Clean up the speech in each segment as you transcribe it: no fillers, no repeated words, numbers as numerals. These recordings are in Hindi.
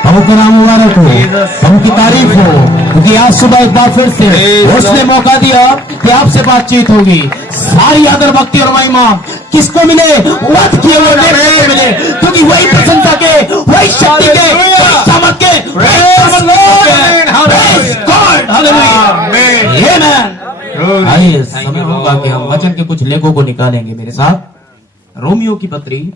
प्रभु का नाम मुबारक हो, प्रभु की तारीफ हो, क्योंकि आज सुबह एक बार फिर से उसने मौका दिया कि आपसे बातचीत होगी। सारी आदर भक्ति और महिमा किसको मिले? वध किए हुए को मिले, क्योंकि वही प्रशंसा के, वही शक्ति के, वही सामर्थ के, आइए समय होगा कि हम वचन के कुछ लेखों को निकालेंगे मेरे साथ। रोमियो की पत्री,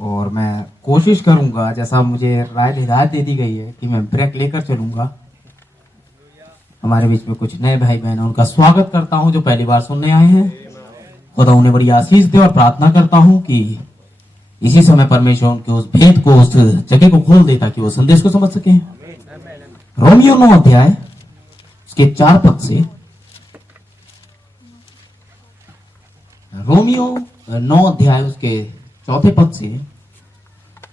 और मैं कोशिश करूंगा, जैसा मुझे राय हिदायत दे दी गई है, कि मैं ब्रेक लेकर चलूंगा। हमारे बीच में कुछ नए भाई बहन, उनका स्वागत करता हूं जो पहली बार सुनने आए हैं। खुदा उन्हें बड़ी आशीष दे और प्रार्थना करता हूं कि इसी समय परमेश्वर उनके उस भेद को, उस जगह को खोल दे ताकि वो संदेश को समझ सके। रोमियो 9 अध्याय उसके 4 पद से, रोमियो 9 अध्याय उसके 4 पद से,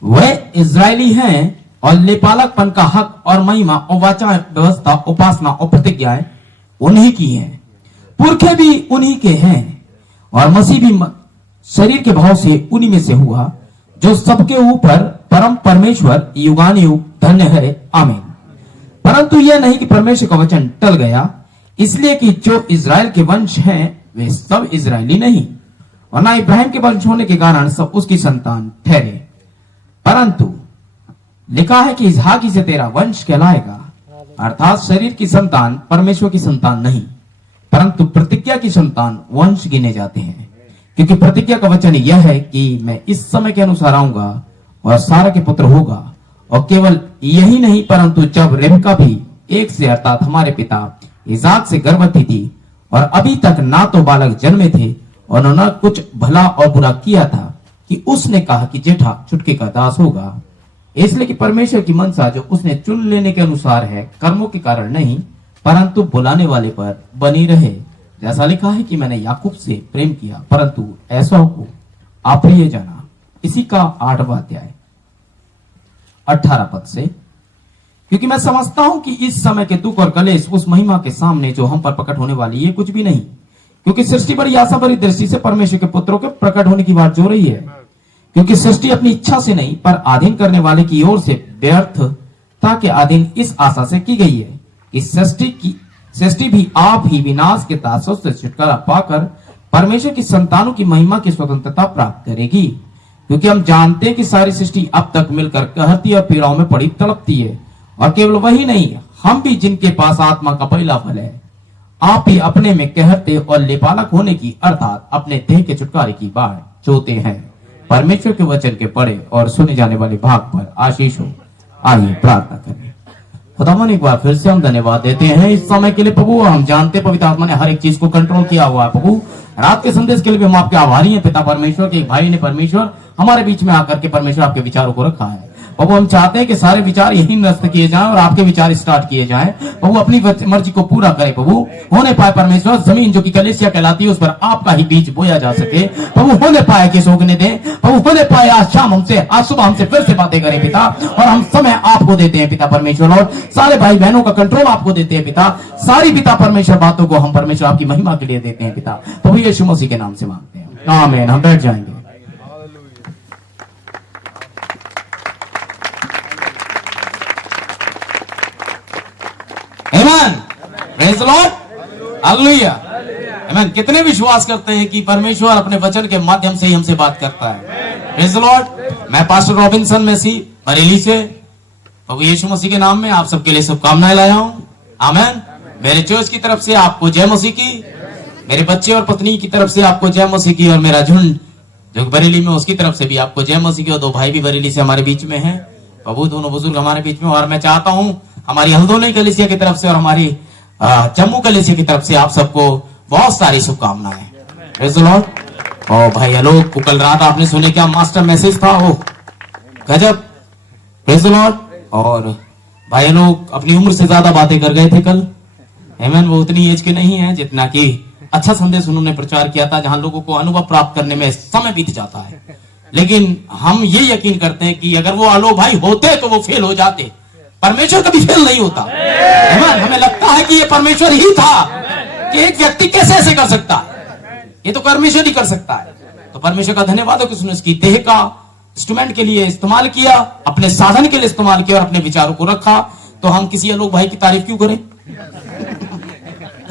वे इजरायली हैं और लेपालकपन का हक और महिमा और वाचा व्यवस्था, उपासना और प्रतिज्ञाएं उन्हीं की हैं, पुरखे भी उन्हीं के हैं, और मसीह भी शरीर के भाव से उन्हीं में से हुआ, जो सबके ऊपर परम परमेश्वर युगानुयुग धन्य है, आमीन। परंतु यह नहीं कि परमेश्वर का वचन टल गया, इसलिए कि जो इजराइल के वंश हैं वे सब इजरायली नहीं, और ना इब्राहिम के वंश होने के कारण सब उसकी संतान ठहरे, परंतु लिखा है कि इसहाक ही से तेरा वंश कहलाएगा, अर्थात शरीर की संतान परमेश्वर की संतान नहीं, परंतु प्रतिज्ञा की संतान वंश गिने जाते हैं। क्योंकि प्रतिज्ञा का वचन यह है कि मैं इस समय के अनुसार आऊंगा और सारा के पुत्र होगा, और केवल यही नहीं, परंतु जब रेबका भी एक से, अर्थात हमारे पिता इसहाक से गर्भवती थी, और अभी तक ना तो बालक जन्मे थे और न कुछ भला और बुरा किया था, कि उसने कहा कि जेठा छुटके का दास होगा। इसलिए कि परमेश्वर की मनसा जो उसने चुन लेने के अनुसार है, कर्मों के कारण नहीं, परंतु बुलाने वाले पर बनी रहे। जैसा लिखा है कि मैंने याकूब से प्रेम किया, परंतु एसाव को अप्रिय जाना। इसी का 8वां अध्याय 18 पद से, क्योंकि मैं समझता हूं कि इस समय के दुख और कलेश उस महिमा के सामने जो हम पर प्रकट होने वाली है कुछ भी नहीं, क्योंकि सृष्टि बड़ी आशा भरी दृष्टि से परमेश्वर के पुत्रों के प्रकट होने की बात जो रही है। क्योंकि सृष्टि अपनी इच्छा से नहीं, पर अधीन करने वाले की ओर से व्यर्थता के अधीन इस आशा से की गई है कि सृष्टि भी आप ही विनाश के दासों से छुटकारा पाकर परमेश्वर की संतानों की महिमा की स्वतंत्रता प्राप्त करेगी। क्योंकि हम जानते हैं कि सारी सृष्टि अब तक मिलकर कहती और पीड़ाओं में पड़ी तड़पती है, और केवल वही नहीं, हम भी जिनके पास आत्मा का पहला फल है, आप ही अपने में कहते और लेपालक होने की, अर्थात अपने देह के छुटकारे की बात जोते हैं। परमेश्वर के वचन के पढ़े और सुने जाने वाले भाग पर आशीष हो। आइए प्रार्थना करें। खुदावन एक बार फिर से हम धन्यवाद देते हैं इस समय के लिए प्रभु। हम जानते हैं पवित्र आत्मा ने हर एक चीज को कंट्रोल किया हुआ है प्रभु। रात के संदेश के लिए भी हम आपके आभारी हैं पिता परमेश्वर के। एक भाई ने परमेश्वर हमारे बीच में आकर के परमेश्वर आपके विचारों को रखा है प्रभु। हम चाहते हैं कि सारे विचार यही नष्ट किए जाएं और आपके विचार स्टार्ट किए जाएं प्रभु। अपनी मर्जी को पूरा करे प्रभु। होने पाए परमेश्वर जमीन जो कि कलीसिया कहलाती है उस पर आपका ही बीज बोया जा सके प्रभु। होने पाए कि सोगने दे प्रभु। होने पाए आज शाम हमसे, आज सुबह हमसे फिर से बातें करें पिता। और हम समय आपको देते हैं पिता परमेश्वर, और सारे भाई बहनों का कंट्रोल आपको देते हैं पिता। सारी पिता परमेश्वर बातों को हम परमेश्वर आपकी महिमा के लिए देते हैं पिता। प्रभु यीशु मसीह के नाम से मांगते हैं, आमीन। हम बैठ जाएंगे। आमीन, प्रेज़ द लॉर्ड, हालेलुया, आमीन। कितने विश्वास करते हैं कि परमेश्वर अपने वचन के माध्यम से ही हमसे बात करता है। Praise the Lord. मैं पास्टर रॉबिन्सन मैसी बरेली से प्रभु यीशु मसीह के नाम में आप सबके लिए शुभकामनाएं लाया हूं, आमीन। मेरे चर्च की तरफ से आपको जय मसीह की, मेरे बच्चे और पत्नी की तरफ से आपको जय मसीह की, और मेरा झुंड जो बरेली में उसकी तरफ से भी आपको जय मसीह की। और 2 भाई भी बरेली से हमारे बीच में हैं प्रभु, दोनों बुजुर्ग हमारे बीच में। और मैं चाहता हूं हमारी हल्दोनी कलीसिया की तरफ से और हमारी जम्मू कलीसिया की तरफ से आप सबको बहुत सारी शुभकामनाएं। Praise the Lord. और भाई आलोक को कल रात आपने सुने क्या मास्टर मैसेज था, वो गजब। Praise the Lord. और भाई आलोक अपनी उम्र से ज्यादा बातें कर गए थे कल, आमीन। वो उतनी एज के नहीं है जितना कि अच्छा संदेश उन्होंने प्रचार किया था, जहां लोगों को अनुभव प्राप्त करने में समय बीत जाता है। लेकिन हम ये यकीन करते हैं कि अगर वो आलोक भाई होते तो वो फेल हो जाते। परमेश्वर कभी फेल नहीं होता। हमें लगता है कि ये परमेश्वर ही था कि एक व्यक्ति कैसे ऐसे कर सकता है। ये तो परमेश्वर ही कर सकता है। तो परमेश्वर का धन्यवाद हो कि उसने उसकी देह का इंस्ट्रूमेंट के लिए इस्तेमाल किया, अपने साधन के लिए इस्तेमाल किया और अपने विचारों को रखा। तो हम किसी अलग भाई की तारीफ क्यों करें?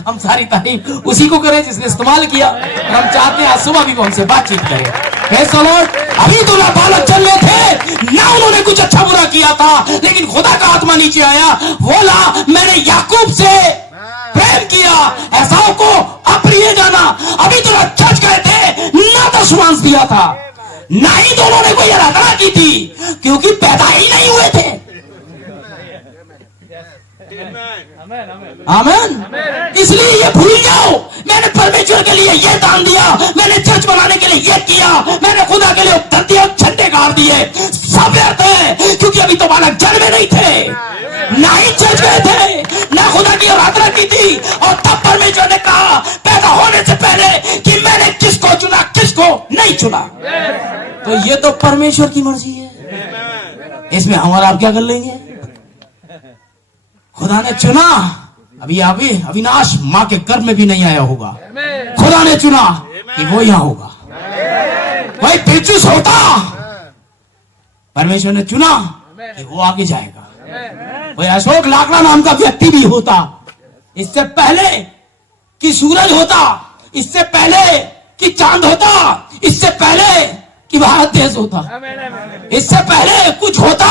हम सारी तारीफ उसी को करें जिसने इस्तेमाल किया। और हम चाहते हैं आज सुबह भी वो हमसे बातचीत करें। अभी तो नाबालग चल रहे थे ना, उन्होंने कुछ अच्छा बुरा किया था, लेकिन खुदा का आत्मा नीचे आया, बोला मैंने याकूब से प्रेम किया, एसाव को अप्रिय जाना। अभी तो चर्च गए थे ना, दशमांश दिया था, ना ही दोनों ने कोई आराधना की थी, क्योंकि पैदा ही नहीं हुए थे। आमीन। इसलिए ये भूल जाओ, मैंने परमेश्वर के लिए ये दान दिया, मैंने चर्च बनाने के लिए ये किया, मैंने खुदा के लिए उपदेश दिया, झंडे गाड़ दिए, सब व्यर्थ है, क्योंकि अभी तो बालक जन्मे नहीं थे, ना ही चर्च गए थे, ना खुदा की आराधना की थी। और तब परमेश्वर ने कहा पैदा होने से पहले कि मैंने किसको चुना, किसको नहीं चुना। तो ये तो परमेश्वर की मर्जी है, इसमें हमारा आप क्या कर लेंगे? खुदा ने चुना, अभी अविनाश मां के गर्भ में भी नहीं आया होगा, खुदा ने चुना कि वो यहां होगा। भाई पेचुस होता, परमेश्वर ने चुना कि वो आगे जाएगा। भाई अशोक लाकड़ा नाम का व्यक्ति भी होता, इससे पहले कि सूरज होता, इससे पहले कि चांद होता, इससे पहले कि भारत देश होता, इससे पहले कुछ होता।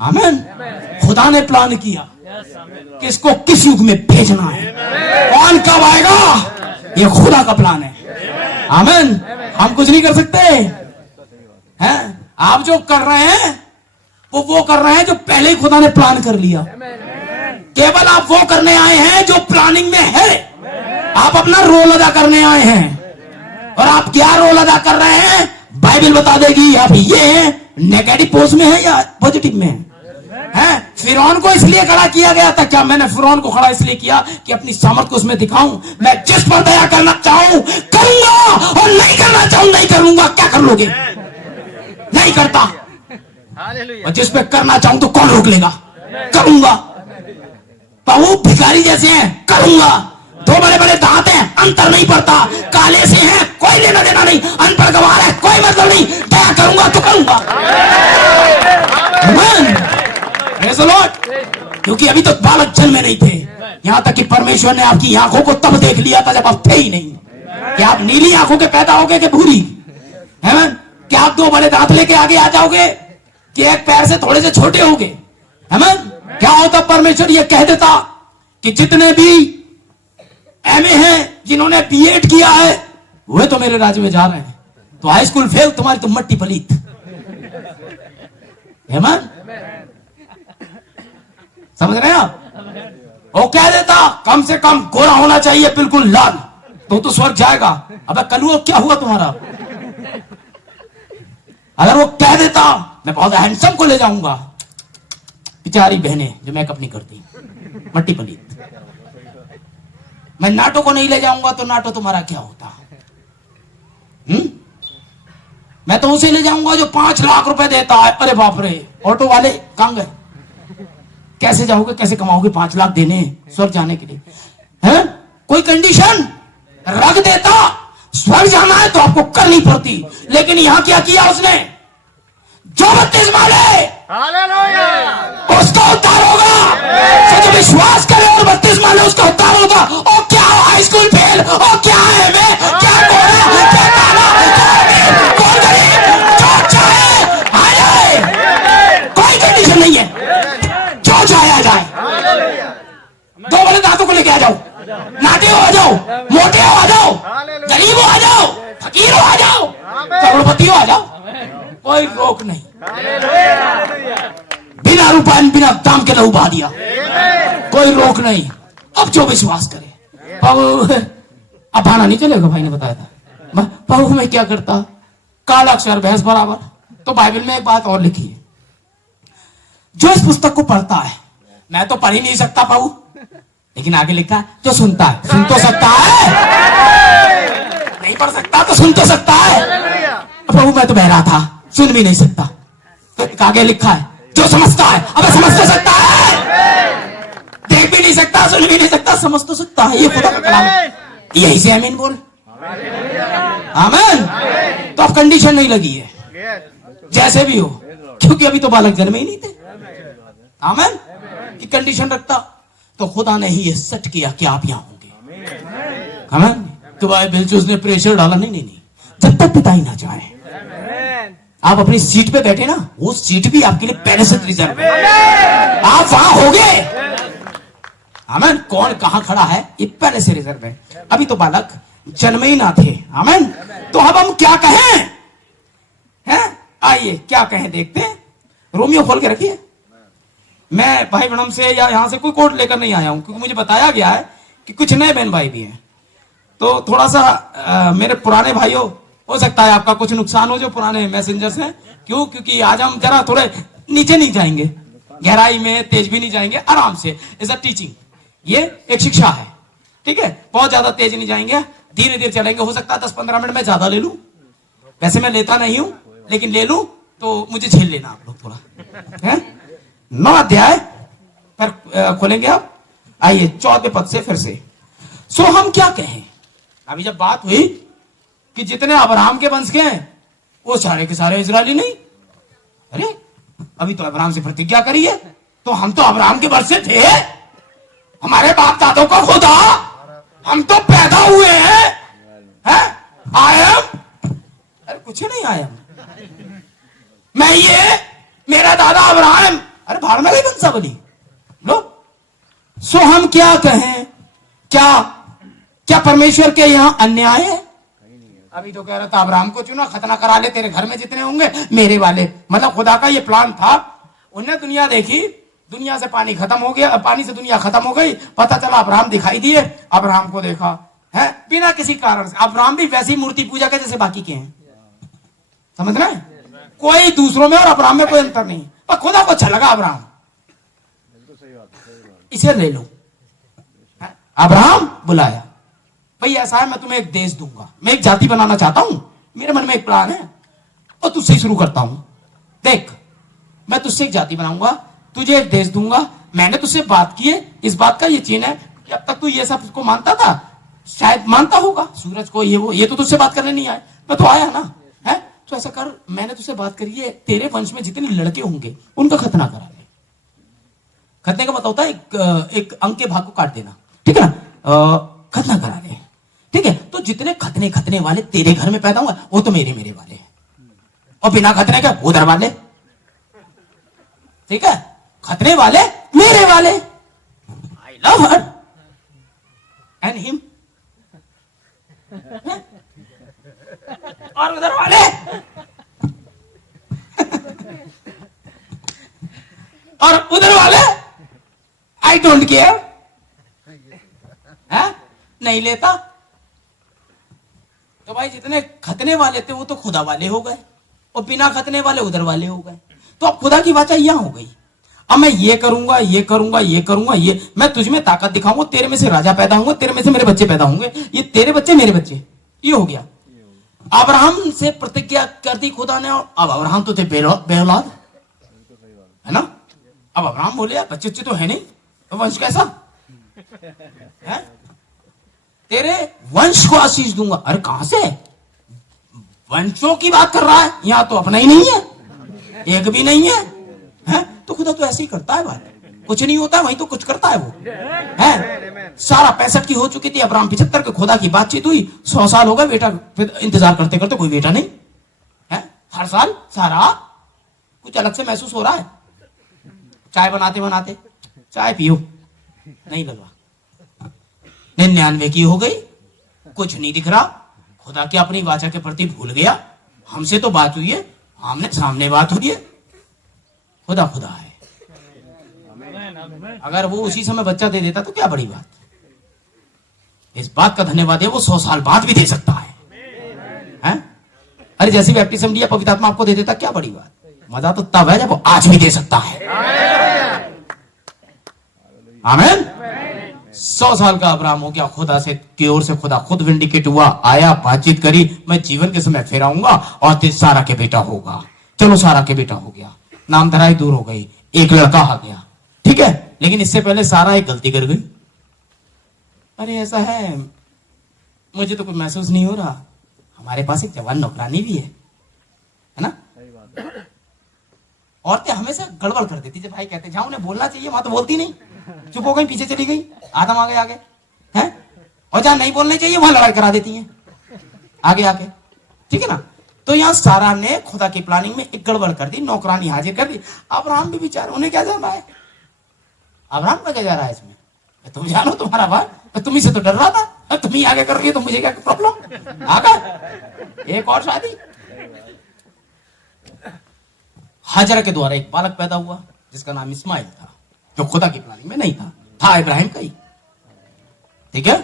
आमीन। खुदा ने प्लान किया किसको किस युग में भेजना है, कौन कब आएगा, ये खुदा का प्लान है। आमीन। हम कुछ नहीं कर सकते हैं। आप जो कर रहे हैं वो कर रहे हैं जो पहले ही खुदा ने प्लान कर लिया। केवल आप वो करने आए हैं जो प्लानिंग में है। आप अपना रोल अदा करने आए हैं, और आप क्या रोल अदा कर रहे हैं बाइबल बता देगी। आप ये नेगेटिव पोज में है या पॉजिटिव में है? फिरौन को इसलिए खड़ा किया गया था, क्या मैंने फिरौन को खड़ा इसलिए किया कि अपनी सामर्थ को उसमें दिखाऊं? मैं जिस पर दया करना चाहूं करूंगा, और नहीं करना चाहूं नहीं करूंगा। क्या कर लोगे? नहीं करता। और जिस पे करना चाहूं तो कौन रोक लेगा? करूंगा। तो वो भिखारी जैसे हैं, करूंगा। दो बड़े बड़े दांत हैं, अंतर नहीं पड़ता, काले से हैं, कोई लेना देना नहीं, अनपढ़ गवार है, कोई मतलब नहीं, दया करूंगा तो करूंगा। क्योंकि अभी तक बालक जन्मे नहीं थे, यहां तक कि परमेश्वर ने आपकी आंखों को तब देख लिया था जब आप थे ही नहीं, कि आप नीली आंखों के पैदा होगे कि भूरी है। क्या आप दो बड़े दांत लेके आगे आ जाओगे कि एक पैर से थोड़े से छोटे होगे? है क्या होता परमेश्वर ये कह देता कि जितने भी एमए हैं, जिन्होंने बीएड किया है, वे तो मेरे राज्य में जा रहे हैं, तो हाई स्कूल फेल, तुम्हारी तो मट्टी पलीत। हेमन, समझ रहे हैं आप? वो कह देता कम से कम गोरा होना चाहिए, बिल्कुल लाल, तो स्वर्ग जाएगा। अबे कलुआ क्या हुआ तुम्हारा? अगर वो कह देता मैं बहुत हैंडसम को ले जाऊंगा, बेचारी बहनें जो मेकअप नहीं करती, मट्टी पलीत। मैं नाटो को नहीं ले जाऊंगा तो नाटो तुम्हारा क्या होता? मैं तो उसे ले जाऊंगा जो 5 लाख रुपए देता है। अरे बाप रे, ऑटो वाले कहां गए? कैसे जाओगे, कैसे कमाओगे 5 लाख देने स्वर्ग जाने के लिए? है कोई कंडीशन रख देता, स्वर्ग जाना है तो आपको करनी पड़ती। लेकिन यहां क्या किया उसने? जो बपतिस्मा ले उसका उद्धार होगा। जो विश्वास करे और बपतिस्मा ले उसका उद्धार होगा। और क्या हाई स्कूल फेल, और क्या है मैं, क्या गोरा, क्या काला, कौन गरीब, जो चाहे आ जाए, कोई कंडीशन नहीं है, जो चाहे आ जाए। दो बड़े दांतों को लेके आ जाओ, नाटे हो आ जाओ, मोटे हो आ जाओ, गरीब हो आ जाओ, फकीर हो आ जाओ, करोड़पति हो आ जाओ, कोई रोक नहीं। बिना रुपए बिना दाम के लहू बहा दिया, कोई रोक नहीं। अब जो विश्वास करे। अब बहाना नहीं चलेगा, भाई ने बताया था। पाऊ में क्या करता? काला अक्षर भैंस बराबर। तो बाइबल में एक बात और लिखी है, जो इस पुस्तक को पढ़ता है, मैं तो पढ़ ही नहीं सकता पाऊ, लेकिन आगे लिखा है जो सुनता है, सुन तो सकता है, नहीं पढ़ सकता तो सुन तो सकता है। प्रभु मैं तो बहरा था, सुन भी नहीं सकता, तो आगे लिखा है जो समझता है। अब समझ तो सकता है, देख भी नहीं सकता, सुन भी नहीं सकता, समझ तो सकता है। ये खुदा का कलाम है, यही से आमीन बोल। आमेन। तो अब कंडीशन नहीं लगी है, जैसे भी हो, क्योंकि अभी तो बालक जन्मे ही नहीं थे। आमेन। कि कंडीशन रखता तो खुदा ने ही ये सेट किया कि आप यहां होंगे। आमेन। तो भाई बिल्चुस ने प्रेशर डाला, नहीं नहीं नहीं, जब तक पिता ही ना चाहे। आप अपनी सीट पे बैठे ना, वो सीट भी आपके लिए पहले से रिजर्व है, आप वहां होगे। आमेन। कौन कहां खड़ा है ये पहले से रिजर्व है। अभी तो बालक जन्मे ही ना थे। आमेन। तो अब हम क्या कहें, हैं? आइए क्या कहें देखते हैं। रोमियो खोल के रखिए। मैं भाई ब्रह्म से या यहां से कोई कोड लेकर नहीं आया हूं, क्योंकि मुझे बताया गया है कि कुछ नए बहन भाई भी हैं। तो थोड़ा सा मेरे पुराने भाइयों, हो सकता है आपका कुछ नुकसान हो जो पुराने मैसेंजर्स हैं। क्यों? क्योंकि आज हम जरा थोड़े नीचे नहीं जाएंगे, गहराई में तेज भी नहीं जाएंगे, आराम से। इज अ टीचिंग, ये एक शिक्षा है, ठीक है। बहुत ज्यादा तेज नहीं जाएंगे, धीरे धीरे चलेंगे। हो सकता है 10-15 मिनट में ज्यादा ले लूं, वैसे मैं लेता नहीं हूं, लेकिन ले लूं तो मुझे झेल लेना आप लोग थोड़ा, है। 9 अध्याय फिर खोलेंगे आप। आइए 14वें पद से फिर से। सो हम क्या कहें। अभी जब बात हुई कि जितने अब्राहम के वंश के हैं वो सारे के सारे इजरायली नहीं। अरे अभी तो अब्राहम से प्रतिज्ञा करी है, तो हम तो अब्राहम के वंश से थे, हमारे बाप दादों को खुदा, हम तो पैदा हुए हैं। आई एम, अरे कुछ नहीं आई एम, मैं ये, मेरा दादा अब्राहम। अरे भाड़ में गई वंशावली लो। सो हम क्या कहें, क्या क्या परमेश्वर के यहां अन्याय है। अभी तो कह रहा था अब्राहम को चुना, खतना करा ले, तेरे घर में जितने होंगे मेरे वाले। मतलब खुदा का ये प्लान था। उन्हें दुनिया देखी, दुनिया से पानी खत्म हो गया, पानी से दुनिया खत्म हो गई। पता चला अब्राहम दिखाई दिए, अब्राहम को देखा है बिना किसी कारण से। अब्राहम भी वैसी मूर्ति पूजा के जैसे बाकी के हैं, समझ रहे हैं। कोई दूसरों में और अब्राहम में कोई अंतर नहीं, पर खुदा को अच्छा लगा अब्राहम, इसे ले लो। अब्राहम बुलाया, भाई ऐसा है, मैं तुम्हें एक देश दूंगा, मैं एक जाति बनाना चाहता हूं, मेरे मन में एक प्लान है, और तुझसे ही शुरू करता हूं। देख, मैं तुझसे एक जाति बनाऊंगा, तुझे एक देश दूंगा। मैंने तुझसे बात की है, इस बात का ये चीन है कि अब तक तू ये सब को मानता था, शायद मानता होगा, सूरज को, ये वो, ये तो तुझसे बात करने नहीं आया, मैं तो आया ना, है। तो ऐसा कर, मैंने तुझसे बात करी है, तेरे वंश में जितने लड़के होंगे उनका खतना करा ले। खतने का मतलब होता है एक अंक के भाग को काट देना, ठीक है ना, खतना करा ले, ठीक है। तो जितने खतने वाले तेरे घर में पैदा होंगे वो तो मेरे वाले हैं, और बिना खतने के उधर वाले, ठीक है। खतने वाले मेरे वाले, I love her and him, और उधर वाले और उधर वाले आई डोंट केयर, है नहीं लेता। तो भाई जितने खतने वाले थे वो तो खुदा वाले हो गए, और बिना खतने वाले उधर वाले हो गए। तो अब खुदा की वाचा यहां हो गई, अब मैं ये करूंगा, ये करूंगा, ये करूंगा, ये मैं तुझ में ताकत दिखाऊंगा, तेरे में से राजा पैदा होंगे, तेरे में से मेरे बच्चे पैदा होंगे, ये तेरे बच्चे मेरे बच्चे, ये हो गया। अब्राहम से प्रतिज्ञा कर दी खुदा ने, और अब अब्राहम तो थे बेऔलाद, है ना। अब अब्राहम बोले यार बच्चे तो है नहीं, तो वंश कैसा है, तेरे वंश को आशीष दूंगा। अरे कहां से वंशों की बात कर रहा है, यहां तो अपना ही नहीं है, एक भी नहीं है, है? तो खुदा तो ऐसे ही करता है बात, कुछ नहीं होता वहीं तो कुछ करता है वो, है। सारा 65 की हो चुकी थी, अब्राहम 75 के, खुदा की बातचीत हुई, 100 साल हो गए, बेटा इंतजार करते करते कोई बेटा नहीं है। हर साल सारा कुछ अलग से महसूस हो रहा है, चाय बनाते बनाते चाय पियो नहीं लगा, 99 की हो गई, कुछ नहीं दिख रहा। खुदा की अपनी वाचा के प्रति भूल गया, हमसे तो बात हुई है, आमने सामने बात हुई है, खुदा खुदा है। अगर वो उसी समय बच्चा दे देता तो क्या बड़ी बात, इस बात का धन्यवाद है वो 100 साल बाद भी दे सकता है? अरे जैसी बैप्टिज्म दिया पवित्र आत्मा आपको दे देता, क्या बड़ी बात। मजा तो तब है जब वो आज भी दे सकता है। आमीन। 100 साल का अब्राहम हो गया, खुदा से की ओर से खुदा खुद विंडिकेट हुआ, आया, बातचीत करी, मैं जीवन के समय फिर आऊंगा और तेज सारा के बेटा होगा। चलो सारा के बेटा हो गया, नाम धराई दूर हो गई, एक लड़का आ गया, ठीक है। लेकिन इससे पहले सारा एक गलती कर गई। अरे ऐसा है मुझे तो कोई महसूस नहीं हो रहा, हमारे पास एक जवान नौकरानी भी है ना। औरतें हमेशा गड़बड़ कर देती, जब भाई कहते जहां उन्हें बोलना चाहिए वहां तो बोलती नहीं, चुप हो गई, पीछे चली गई, आदम आगे आगे हैं, और जहां नहीं बोलने चाहिए वहां लड़ाई करा देती हैं आगे आगे, ठीक है ना। तो यहाँ सारा ने खुदा की प्लानिंग में एक गड़बड़ कर दी, नौकरानी हाजिर कर दी। अब्राहम भी बेचारे, उन्हें क्या जाना है, अब्राहम का क्या जा रहा है इसमें, तुम जानो तुम्हारा भाई, तुम ही से तो डर रहा था, तुम ही आगे कर रही हो तो मुझे क्या प्रॉब्लम, आगे एक और शादी। हाजरा के द्वारा एक बालक पैदा हुआ जिसका नाम इस्माइल था, जो खुदा की प्लानिंग में नहीं था इब्राहिम का ही। ठीक है,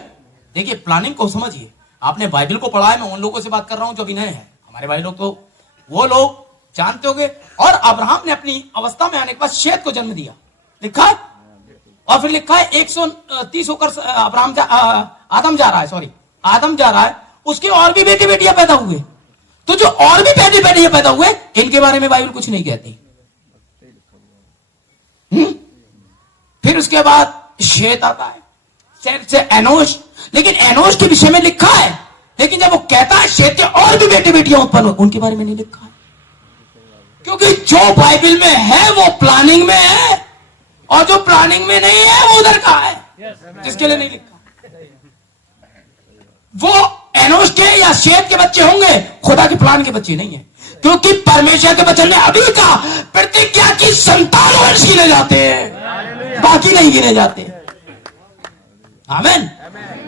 देखिए प्लानिंग को समझिए। आपने बाइबल को पढ़ा है, मैं उन लोगों से बात कर रहा हूं जो अभी नए हैं। हमारे भाई लोग तो वो लोग जानते होंगे। और अब्राहम ने अपनी अवस्था में आने के बाद शेत को जन्म दिया, लिखा है, और फिर लिखा है 130 होकर आदम जा रहा है, उसके और भी बेटे बेटियां पैदा हुए। तो जो और भी बेटे बेटियां पैदा हुए, इनके बारे में बाइबल कुछ नहीं कहती। फिर उसके बाद शेत आता है, शेत से एनोश, लेकिन एनोश के विषय में लिखा है, लेकिन जब वो कहता है शेत के और भी बेटे बेटियां उत्पन्न हुए, उनके बारे में नहीं लिखा है। क्योंकि जो बाइबल में है वो प्लानिंग में है, और जो प्लानिंग में नहीं है वो उधर का है, जिसके लिए नहीं लिखा। वो एनोश के या शेत के बच्चे होंगे, खुदा के प्लान के बच्चे नहीं है। क्योंकि परमेश्वर के वचन ने अभी कहा प्रतिज्ञा की संतान वंश गिने जाते हैं, बाकी नहीं गिने जाते। आमीन।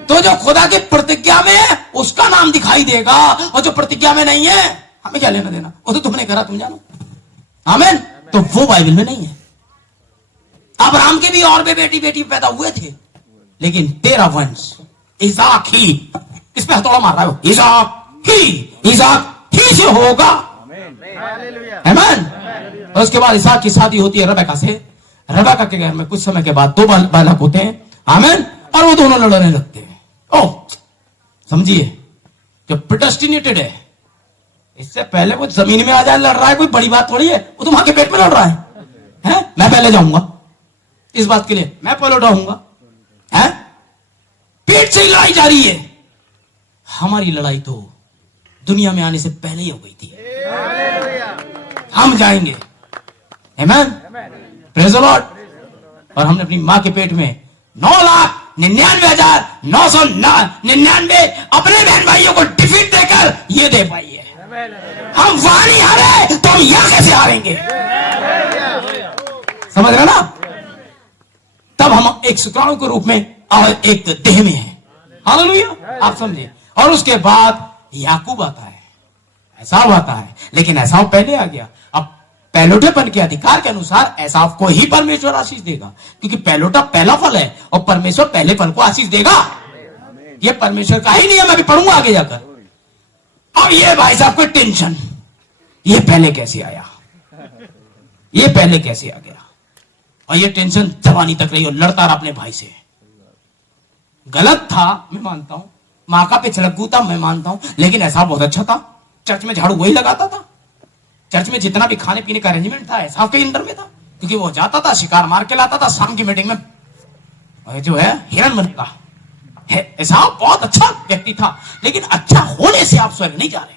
तो जो खुदा की प्रतिज्ञा में है उसका नाम दिखाई देगा, और जो प्रतिज्ञा में नहीं है हमें क्या लेना देना, वो तो तुमने करा, तुम जानो। आमीन। तो वो बाइबल में नहीं है। अब्राहम के भी और भी बेटी बेटी पैदा हुए थे, लेकिन तेरा वंश इसाक ही, इस पे हथौड़ा मार रहा है, इसाक ही से होगा। आमीन। और उसके बाद इसाक की शादी होती है रबेका से। रबेका के घर में कुछ समय के बाद दो बालक होते हैं। आमीन। और वो दोनों लड़ने लगते हैं। ओह, समझिए, जो प्रेडिस्टिनेटेड है, इससे पहले वो जमीन में आ जाए लड़ रहा है, कोई बड़ी बात थोड़ी है। वो तो मां के पेट में लड़ रहा है? मैं पहले जाऊंगा इस बात के लिए, मैं पहले उठाऊंगा, है पेट से ही लड़ाई जारी है। हमारी लड़ाई तो दुनिया में आने से पहले ही हो गई थी। हम जाएंगे, आमीन, प्रेज़ द लॉर्ड। और हमने अपनी मां के पेट में 9,99,999 अपने बहन भाइयों को डिफीट देकर ये दे पाई है। हम वहां नहीं हारे तो हम यहां कैसे हारेंगे? समझ रहे ना? तब हम एक शुक्राणु के रूप में और एक देह में है। हालेलुया, आप समझे। और उसके बाद याकूब आता है, एसाव आता है, लेकिन एसाव पहले आ गया। अब पहलोटेपन के अधिकार के अनुसार एसाव को ही परमेश्वर आशीष देगा, क्योंकि पहलोटा पहला फल है और परमेश्वर पहले फल को आशीष देगा। ये परमेश्वर का ही नियम, अभी पढ़ूंगा आगे जाकर। और ये भाई साहब कोई टेंशन, ये पहले कैसे आया, ये पहले कैसे आ गया, और ये टेंशन जवानी तक रही और लड़ता रहा अपने भाई से। गलत था, मैं मानता हूं, मां का पिछड़कू था, मैं मानता हूं, लेकिन ऐसा बहुत अच्छा था। चर्च में झाड़ू वही लगाता था, चर्च में जितना भी खाने पीने का अरेंजमेंट था ऐसा के अंडर में था, क्योंकि वो जाता था, शिकार मार के लाता था, शाम की मीटिंग में जो है हिरन बनता है। ऐसा बहुत अच्छा व्यक्ति था, लेकिन अच्छा होने से आप स्वर्ग नहीं जा रहे,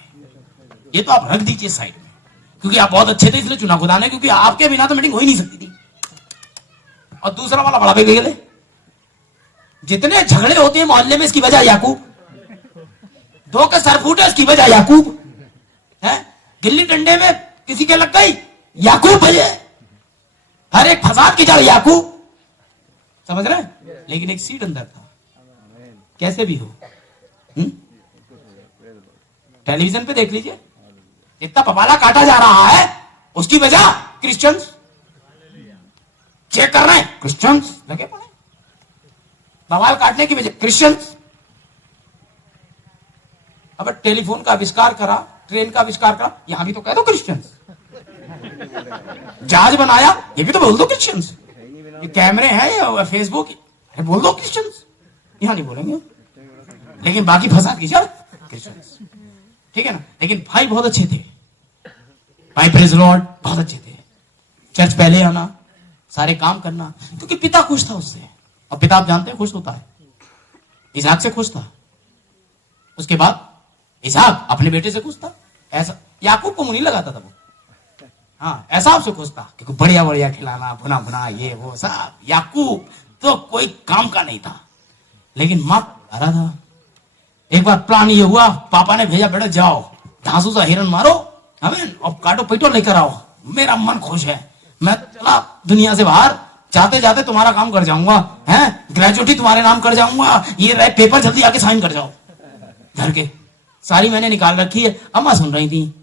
ये तो आप रख दीजिए साइड में। क्योंकि आप बहुत अच्छे थे इसलिए चुना खुदा ने, क्योंकि आपके बिना तो मीटिंग हो ही नहीं सकती थी। और दूसरा वाला बड़ा बेगेले, जितने झगड़े होते हैं मोहल्ले में, इसकी वजह याकूब। दो के सर फूटे, इसकी वजह याकूब है। गिल्ली डंडे में किसी के लग गई, याकूब बजे। हर एक फसाद की जड़ याकूब, समझ रहे हैं? लेकिन एक सीड अंदर था, कैसे भी हो। टेलीविजन पे देख लीजिए, इतना पपाला काटा जा रहा है, उसकी वजह क्रिश्चियंस। चेक कर रहे हैं, क्रिश्चियंस लगे पड़े बवाल काटने की वजह, क्रिश्चियंस। अब टेलीफोन का आविष्कार करा, ट्रेन का आविष्कार करा, यहां भी तो कह दो क्रिश्चियंस। जहाज बनाया, ये भी तो बोल दो क्रिश्चियंस। ये कैमरे हैं या फेसबुक, अरे बोल दो क्रिश्चियंस, यहां नहीं बोलेंगे। लेकिन बाकी फसाद की जड़ क्रिश्चियंस, ठीक है ना। लेकिन भाई बहुत अच्छे थे, भाई प्रेज़ द लॉर्ड बहुत अच्छे थे। चर्च पहले आना, सारे काम करना, क्योंकि पिता खुश था उससे। और पिता आप जानते हैं खुश होता है, इसहाक से खुश था। उसके बाद इसहाक अपने बेटे से खुश था। ऐसा याकूब को मुंह नहीं लगाता था वो, हाँ एसाव से खुश था क्योंकि बढ़िया बढ़िया खिलाना, भुना भुना ये वो सब। याकूब तो कोई काम का नहीं था, लेकिन माँ आ रहा था। एक बार प्लान ये हुआ, पापा ने भेजा बेटा जाओ धांसू सा हिरन मारो हमें और काटो पीटो लेकर आओ। मेरा मन खुश है, मैं चला दुनिया से बाहर, जाते जाते तुम्हारा काम कर जाऊंगा, हैं ग्रेजुएटी तुम्हारे नाम कर जाऊंगा, ये रहे पेपर जल्दी आके साइन कर जाओ। घर के सारी मैंने निकाल रखी है। अम्मा सुन रही थी।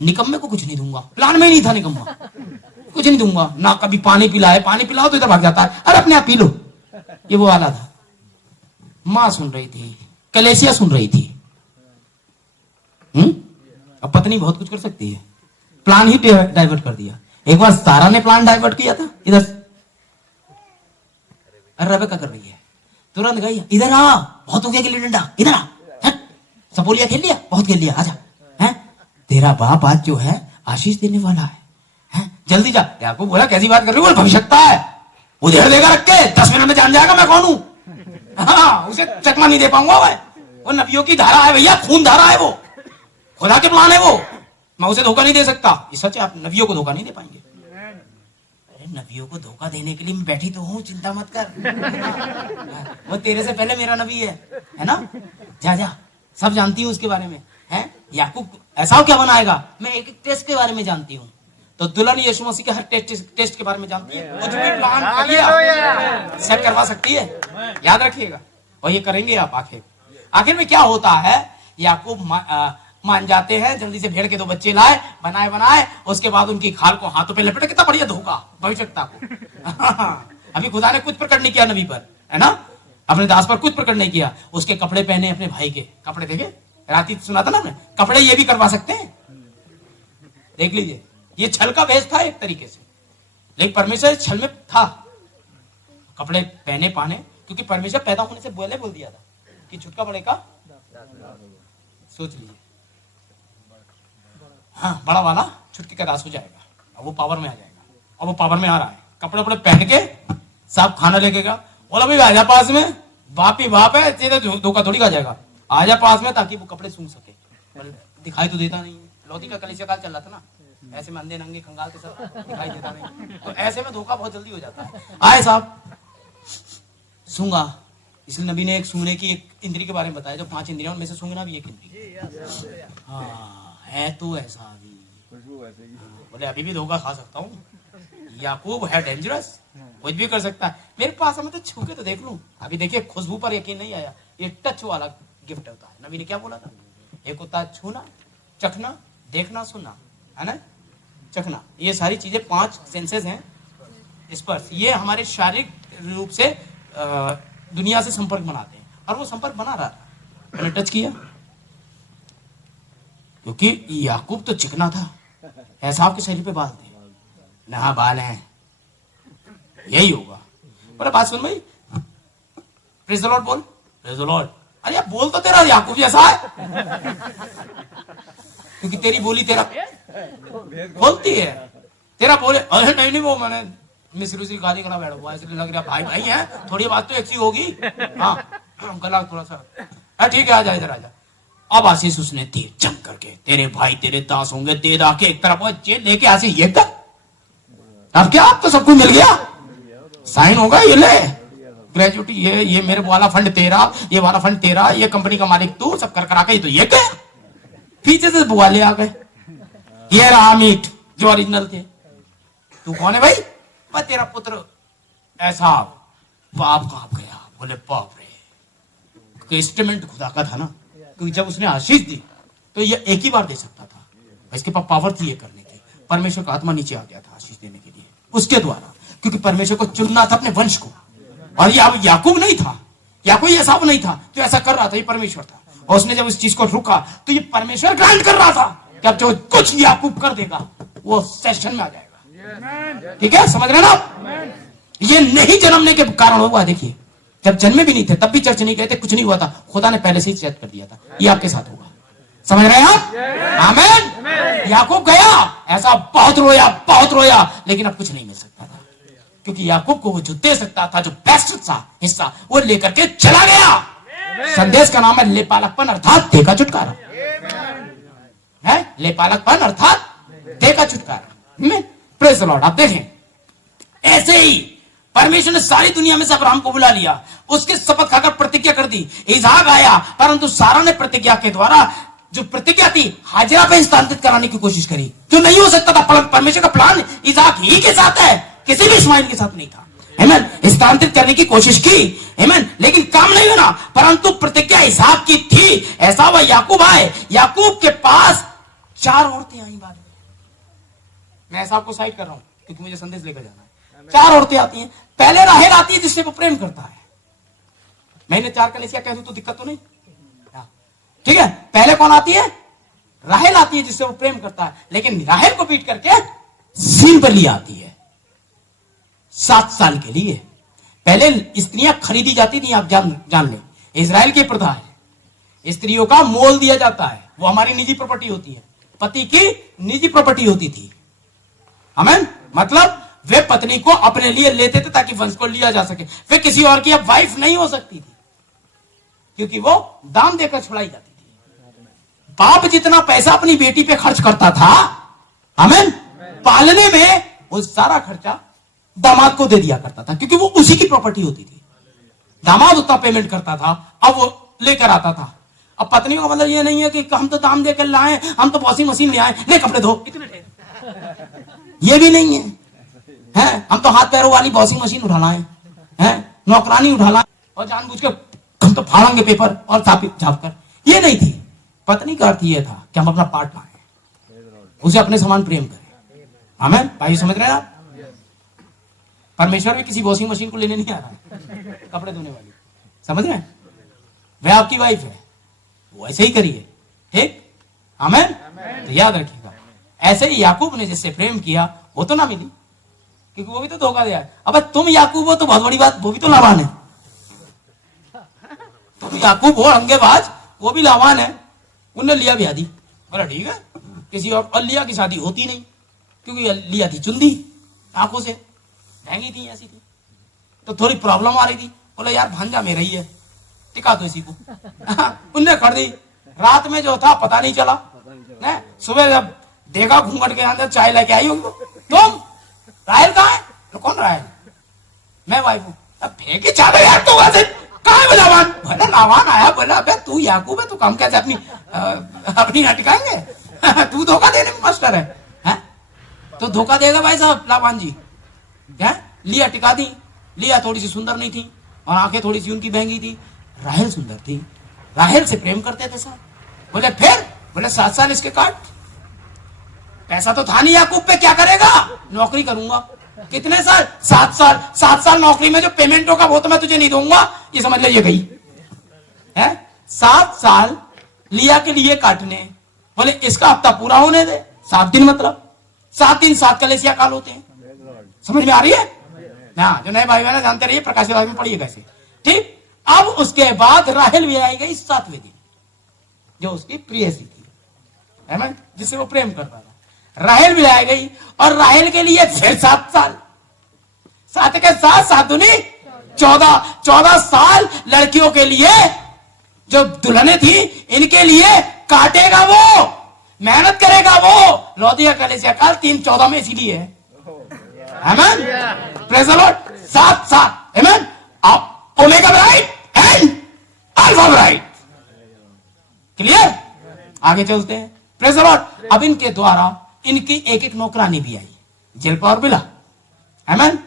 निकम्मे को कुछ नहीं दूंगा, प्लान में ही नहीं था निकम्मा, कुछ नहीं दूंगा ना। कभी पानी पिलाए, पानी पिलाओ तो इधर भाग जाता है, अरे अपने आप पी लो, ये वो वाला था। माँ सुन रही थी, कलेसिया सुन रही थी। अब पत्नी बहुत कुछ कर सकती है, प्लान ही डाइवर्ट कर दिया। एक बार सारा ने प्लान डाइवर्ट किया था इधर, अरे रेबेका कर रही है, तुरंत गई इधर आ, बहुत हो गया गिल्ली डंडा, इधर आ, सपोलिया खेल लिया, बहुत खेल लिया, आजा, हैं तेरा बाप आज जो है आशीष देने वाला है, हैं जल्दी जा। याकूब बोला कैसी बात कर रही हो, भविष्यता है, उधेड़ देगा रख के, 10 मिनट में जान जाएगा मैं कौन हूं। हाँ उसे चकमा नहीं दे पाऊंगा मैं, वो नबियों की धारा है भैया, खून धारा है वो, खुदा के प्लान है वो, मैं उसे धोखा नहीं दे सकता। ये सच है, आप नबियों को धोखा नहीं दे पाएंगे। अरे नबियों को धोखा देने के लिए मैं बैठी तो हूँ, चिंता मत कर। वो तेरे से पहले मेरा नबी है ना, जा जा, सब जानती हूँ उसके बारे में। है याकूब ऐसा क्या बनाएगा, मैं एक एक टेस्ट के बारे में जानती हूँ। तो दुल्हन यीशु मसीह के हर टेस्ट के बारे में जानती है, कुछ भी प्लान करिए सेट करवा सकती है, याद रखिएगा। और ये करेंगे आप। आखिर में क्या होता है, याकूब मान जाते हैं, जल्दी से भेड़ के 2 बच्चे लाए, बनाए, उसके बाद उनकी खाल को हाथों पे लपेटे। कितना बढ़िया धोखा भविष्यता को। अभी खुदा ने कुछ प्रकट नहीं किया नबी पर, है ना, अपने दास पर कुछ प्रकट नहीं किया। उसके कपड़े पहने, अपने भाई के कपड़े देखे, राती सुना था ना हमने, कपड़े ये भी करवा सकते हैं, देख लीजिए। ये छल का भेष था एक तरीके से, लेकिन परमेश्वर छल में था। कपड़े पहने पाने, क्योंकि परमेश्वर पैदा होने से बोल दिया था कि छुटका पड़ेगा, सोच लीजिए। हाँ बड़ा वाला छुटकी का दास हो जाएगा, अब वो पावर में आ जाएगा, और वो पावर में आ रहा है। कपड़े वपड़े पहन के साहब खाना लेके गया, बोला भाई आजा पास में, बाप ही बाप है, तेरे धोखा थोड़ी खा जाएगा, आजा पास में ताकि वो कपड़े सूंघ सके। दिखाई तो देता नहीं है, लौती का कलेसिया काल चल रहा था ना, ऐसे में अंधे नंगे खंगाल के सब दिखाई देता नहीं, तो ऐसे में धोखा बहुत जल्दी हो जाता है। आए साहब सूंघा, इसलिए नबी ने एक सूंघने की एक इंद्री के बारे में बताया, जो 5 इंद्रियों में से सूंघना भी एक इंद्री। हाँ है तो ऐसा भी, बोले अभी भी धोखा खा सकता हूँ। याकूब है डेंजरस, कुछ भी कर सकता है। मेरे पास हमें तो छू के तो देख लूं। अभी देखिए खुशबू पर यकीन नहीं आया, ये टच वाला गिफ्ट होता है। नबी ने क्या बोला था, एक होता है छूना, चखना, देखना, सुनना, है ना, चखना, ये सारी चीजें 5 सेंसेस हैं। स्पर्श, ये हमारे शारीरिक रूप से दुनिया से संपर्क बनाते हैं, और वो संपर्क बना रहा था। मैंने टच किया, क्योंकि याकूब तो चिकना था, एसाव के शरीर पे बाल थे, ना बाल हैं, यही होगा। पर बात सुन भाई, प्रेज़ द लॉर्ड बोल, प्रेज़ द लॉर्ड। अरे यार बोल तो तेरा याकूब जैसा है, क्योंकि तेरी बोली तेरा बोलती है, तेरा बोले। अरे नहीं वो मैंने मिस्री गाली करा बैठो, ऐसे लग रहा भाई भाई है, थोड़ी बात तो ऐसी होगी। हाँ गला थोड़ा सा, ठीक है आजा इधर आजा। अब आशीष उसने तीर जम करके, तेरे भाई तेरे दास होंगे, दे दा के एक तरफ जेल लेके आशीष ये तक, अब क्या आप तो सबको मिल गया, साइन होगा, ये ले ग्रेजुएटी, ये मेरे वाला फंड तेरा, ये वाला फंड तेरा, ये कंपनी का मालिक तू, सब कर करा के तो ये क्या, पीछे से बुआ ले आ गए, ये रहा मीट जो ओरिजिनल थे। तू कौन है भाई, मैं तेरा पुत्र। ऐसा बाप कहाँ गया, बोले बाप रे, इंस्ट्रूमेंट खुदा का था ना, क्योंकि जब उसने आशीष दी तो ये एक ही बार दे सकता था, इसके पास पावर थी ये करने की। परमेश्वर का आत्मा नीचे आ गया था आशीष देने के लिए उसके द्वारा, क्योंकि परमेश्वर को चुनना था अपने वंश को। और ये अब याकूब नहीं था, या कोई ऐसा नहीं था जो ऐसा कर रहा था, ये परमेश्वर था। और उसने जब इस चीज को रुका तो ये परमेश्वर ग्रांट कर रहा था कि अब जो कुछ याकूब कर देगा वो सेशन में आ जाएगा। ठीक है, समझ रहे ना। ये नहीं जन्मने के कारण हुआ, देखिए जब जन्मे भी नहीं थे तब भी चर्च नहीं गए थे, कुछ नहीं हुआ था, खुदा ने पहले से ही सेट कर दिया था, ये आपके साथ होगा। समझ रहे हैं आप, आमीन। याकूब गया, ऐसा बहुत रोया, लेकिन अब कुछ नहीं मिल सकता था, क्योंकि याकूब को वो जो दे सकता था, जो बेस्ट था हिस्सा, वो लेकर के चला गया। संदेश का नाम है लेपालकपन अर्थात देह का छुटकारा, है लेपालकपन अर्थात देह का छुटकारा। Praise the Lord. आप देखें ऐसे ही परमेश्वर ने सारी दुनिया में से अब्राहम को बुला लिया, उसके शपथ खाकर प्रतिज्ञा कर दी। इसहाक आया, परंतु सारा ने प्रतिज्ञा के द्वारा जो प्रतिज्ञा थी हाजिरा पे स्थानांतरित कराने की कोशिश करी, जो नहीं हो सकता था। परमेश्वर का प्लान इसहाक ही के साथ है, किसी भी इस्माइल के साथ नहीं था। आमीन। स्थानांतरित करने की कोशिश की, आमीन, लेकिन काम नहीं बना। परंतु प्रतिज्ञा इसहाक की थी। ऐसा हुआ याकूब आए, याकूब के पास 4 औरतें आई। बाद में मैं ऐसा आपको साइड कर रहा हूं क्योंकि मुझे संदेश लेकर जाना है। 4 औरतें आती हैं। पहले राहेल आती है जिससे वो प्रेम करता है। मैंने 4 कलीसिया कह दूं तो दिक्कत तो नहीं, ठीक है। पहले कौन आती है? राहेल आती है जिससे वो प्रेम करता है, लेकिन राहेल को पीट करके सीन पर लिया आती है 7 साल के लिए। पहले स्त्रियां खरीदी जाती थी, आप जान लें, इजराइल की प्रथा है। स्त्रियों का मोल दिया जाता है, वो हमारी निजी प्रॉपर्टी होती है, पति की निजी प्रॉपर्टी होती थी। आमीन। मतलब वे पत्नी को अपने लिए लेते थे ताकि वंश को लिया जा सके। वे किसी और की अब वाइफ नहीं हो सकती थी क्योंकि वो दाम देकर छुड़ाई जाती थी। बाप जितना पैसा अपनी बेटी पे खर्च करता था, आमीन, पालने में, वो सारा खर्चा दामाद को दे दिया करता था क्योंकि वो उसी की प्रॉपर्टी होती थी। दामाद उतना पेमेंट करता था, अब वो लेकर आता था। अब पत्नियों का मतलब ये नहीं है कि हम तो दाम देकर लाए, हम तो वॉशिंग मशीन ले आए, ले कपड़े धो, इतने ये भी नहीं है, हैं? हम तो हाथ पैरों वाली वॉशिंग मशीन उठा लाए हैं, नौकरानी उठा लाए और जानबूझ के हम तो फाड़ेंगे पेपर और छाप कर। ये नहीं थी। पत्नी का अर्थ ये था कि हम अपना पार्ट लाए, उसे अपने समान प्रेम करें। आमीन। भाई समझ रहे हैं आप? परमेश्वर भी किसी वॉशिंग मशीन को लेने नहीं आ रहा है, कपड़े धोने वाली, समझ रहे हैं? वह आपकी वाइफ है, वो ऐसे ही करिए, ठीक? आमीन। तो याद रखिएगा, ऐसे ही याकूब ने जिससे प्रेम किया वो तो ना मिली क्योंकि वो भी तो धोखा दिया। अब तुम याकूब हो तो बहुत बड़ी बात, वो भी तो लावान है। तुम याकूब हो अंगेबाज, वो भी लावान है। उन्हें लिया भी आदि, बोला ठीक है, किसी और लिया की शादी होती नहीं क्योंकि लिया थी चुंदी, आंखों से महंगी थी, ऐसी थी, तो थोड़ी प्रॉब्लम आ रही थी। बोला यार भांजा मेरा ही है, टिका दो इसी को। उनने कर दी। रात में जो था पता नहीं चला, सुबह जब देखा घूंघट के अंदर चाय लेके आई होगी, तुम राहेल कहाँ है? तो कौन राहेल? मैं वाइफ हूँ। अब फेंकी चादर यार, तू वैसे कहाँ है लावान? बोला लावान आया, बोला अबे तू याकूब है, तू काम कैसे अपनी ना टिकाएंगे? तू धोखा देने में मास्टर है? तो धोखा देगा भाई साहब लावान जी। क्या लिया टिका दी। लिया थोड़ी सी सुंदर नहीं थी और आंखें थोड़ी सी उनकी बहंगी थी। राहेल सुंदर थी, राहेल से प्रेम करते थे साहब। बोले फिर? बोले 7 साल इसके काट। पैसा तो था नहीं याकूब पे, क्या करेगा? नौकरी करूंगा। कितने साल? 7 साल। 7 साल नौकरी में जो पेमेंट होगा वो तो मैं तुझे नहीं दूंगा, ये समझ ले, ये गई है। 7 साल लिया के लिए काटने। बोले इसका हफ्ता पूरा होने दे, 7 दिन, मतलब 7 दिन 7 कलेसिया काल होते हैं। समझ में आ रही है? हाँ, जो नए भाई बहन जानते रहिए, प्रकाश में पढ़िए कैसे, ठीक। अब उसके बाद राहेल भी आई गई 7वें दिन, जो उसकी प्रियसी थी, है ना, जिससे वो प्रेम करता था। राहेल भी आई गई और राहेल के लिए फिर 7 साल। 7 के 7, 7 दूनी 14 साल लड़कियों के लिए, जो दुल्हने थी इनके लिए काटेगा वो, मेहनत करेगा वो। लौदिया कलेसिया काल 3:14 में इसीलिए है। आमीन। Praise the Lord. 7 साल। आमीन। Omega bright and alpha bright. Clear? आगे चलते हैं। Praise the Lord. अब इनके द्वारा इनकी एक एक नौकरानी भी आई, जिल्पा और बिला। आमीन।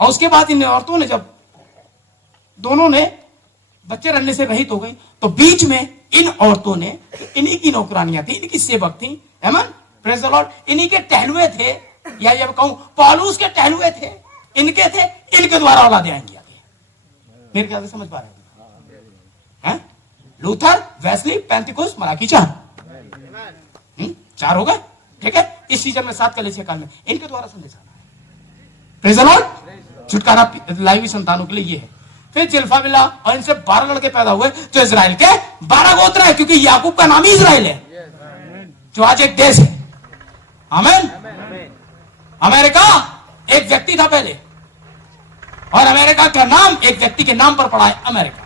और उसके बाद इन औरतों ने, जब दोनों ने बच्चे रखने से रहित हो गई, तो बीच में इन औरतों ने, इन्हीं की नौकरानियां थी, इनकी सेवक थी। आमीन। Praise the Lord. इन्हीं के टहलुए थे, या जब कहूं पौलुस के टहलुए थे, इनके थे, इनके द्वारा औलादे आएंगी आगे। मेरे ख्याल से समझ पा रहे हैं? लूथर, वेस्ली, पेंतिकुस्त, मलाकी, 4 हो गए, ठीक है। इस सीजन में 7 कलीसिया काल में इनके द्वारा संदेश आना है। Praise the Lord. छुटकारा लाइवी संतानों के लिए ये है। फिर जिल्फा बिला, और इनसे 12 लड़के पैदा हुए जो इजराइल के 12 गोत्र है, क्योंकि याकूब का नाम ही इजराइल है, जो आज एक देश है। आमीन। अमेरिका एक व्यक्ति था पहले, और अमेरिका का नाम एक व्यक्ति के नाम पर पड़ा है, अमेरिका।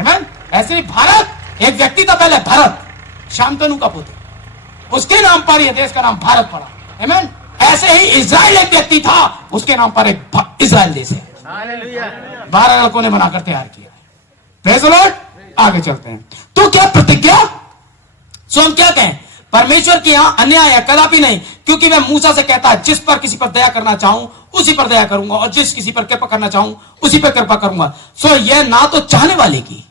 आमीन। ऐसे ऐसे ही भारत, एक व्यक्ति था पहले भरत, शांतनु का पुत्र, उसके नाम पर यह देश का नाम भारत पड़ा। आमीन। ऐसे ही इजराइल एक व्यक्ति था, उसके नाम पर एक इजराइल देश है। 12 लड़कों ने बनाकर तैयार किया। Praise the Lord. आगे चलते हैं। तो क्या प्रतिज्ञा, सो हम क्या कहें, परमेश्वर के यहां अन्याय है? कदापि नहीं, क्योंकि वह मूसा से कहता है जिस पर किसी पर दया करना चाहूं उसी पर दया करूंगा, और जिस किसी पर कृपा करना चाहूं उसी पर कृपा करूंगा। सो यह ना तो चाहने वाले की,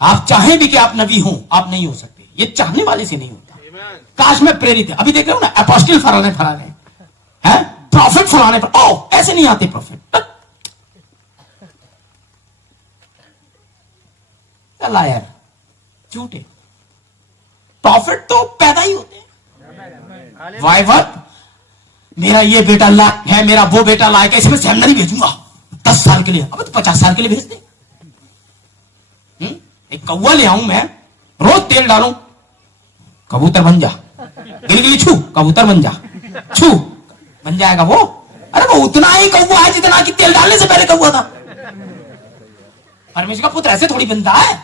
आप चाहें भी कि आप नबी हो, आप नहीं हो सकते, ये चाहने वाले से नहीं होता। काश में प्रेरित है, अभी देख रहे हो ना, अपोस्टल फलाने फलाने हैं, प्रॉफिट फलाने पर, ओ ऐसे नहीं आते प्रॉफिट, लायर, झूठे। प्रॉफिट तो पैदा ही होते हैं। वाइवर्थ, मेरा ये बेटा लायक है, मेरा वो बेटा लायक है, इसमें सेमिनरी भेजूंगा 10 साल के लिए, अब तो 50 साल के लिए भेज दे। एक कौवा ले आऊं मैं, रोज तेल डालूं, कबूतर बन जा, गिलगिली छू, कबूतर बन जा, छू, बन जाएगा वो। अरे वो उतना ही कौवा है जितना कि तेल डालने से पहले कौवा था। परमेश्वर का पुत्र ऐसे थोड़ी बनता है?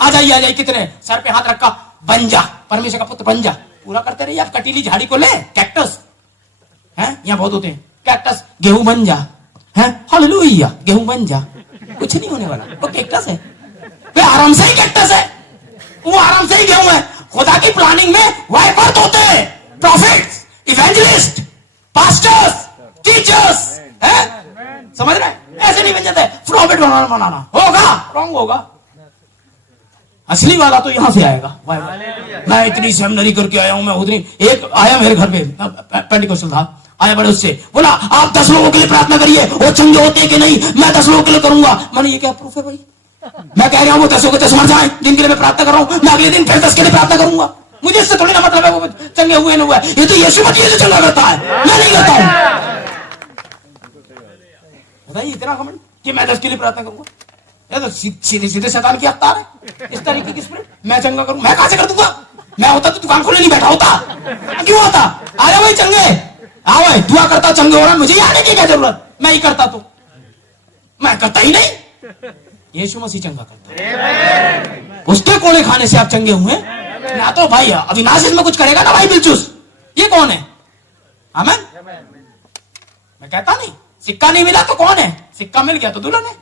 आ जाइए कितने, सर पे हाथ रखा, बन जा, परमेश्वर का पुत्र बन जा, पूरा करते रहिए। आप कटीली झाड़ी को ले, कैक्टस है, यहां बहुत होते हैं कैक्टस, गेहूं बन जा, है, हालेलुया, गेहूं बन जा, कुछ नहीं होने वाला, वो कैक्टस है, वे आराम से ही कैक्टस है, वो आराम से ही गेहूं है। खुदा की प्लानिंग में वाइपर्थ होते हैं, प्रॉफिट्स, इवेंजलिस्ट, पास्टर्स, टीचर्स, है, समझ रहे हैं? ऐसे नहीं बन जाते प्रॉफिट बनाना, होगा रॉन्ग होगा। असली वाला तो यहां से आएगा। मैं इतनी सेमिनरी करके आया हूं, मैं उतनी, एक आया मेरे घर पे पेंटिकोस्टल था, आया बड़े उससे बोला आप 10 लोगों के लिए प्रार्थना करिए, वो चंगे होते कि नहीं, मैं 10 लोगों के लिए करूंगा। मैंने ये क्या प्रूफ है भाई? मैं कह रहा हूं वो 10 के 10 मर जाए, जिनके लिए मैं प्रार्थना कर रहा हूं, मैं अगले दिन फिर 10 के लिए प्रार्थना करूंगा। मुझे इससे थोड़ी ना मतलब है वो चंगे हुए ना हुआ, ये तो यीशु मसीह से चंगा करता है, मैं नहीं करता हूं। बताइए इतना कमेंट कि मैं 10 के लिए प्रार्थना करूंगा, ये तो सीधे सीधे शैतान की अवतार है। इस तरीके की स्पिरिट मैं चंगा करूं, मैं कहां से कर दूंगा? मैं होता तो दुकान खोले नहीं बैठा होता, क्यों होता? अरे भाई चंगे, आओ भाई, दुआ करता चंगे हो रहा, मुझे आने की क्या जरूरत, मैं ही करता तो, मैं करता ही नहीं, यीशु मसीह चंगा करता है। उसके कोड़े खाने से आप चंगे हुए ना, तो भाई अविनाश इसमें कुछ करेगा ना भाई बिलचूस, ये कौन है? आमीन। मैं कहता नहीं, सिक्का नहीं मिला तो कौन है, सिक्का मिल गया तो दुल्हन है।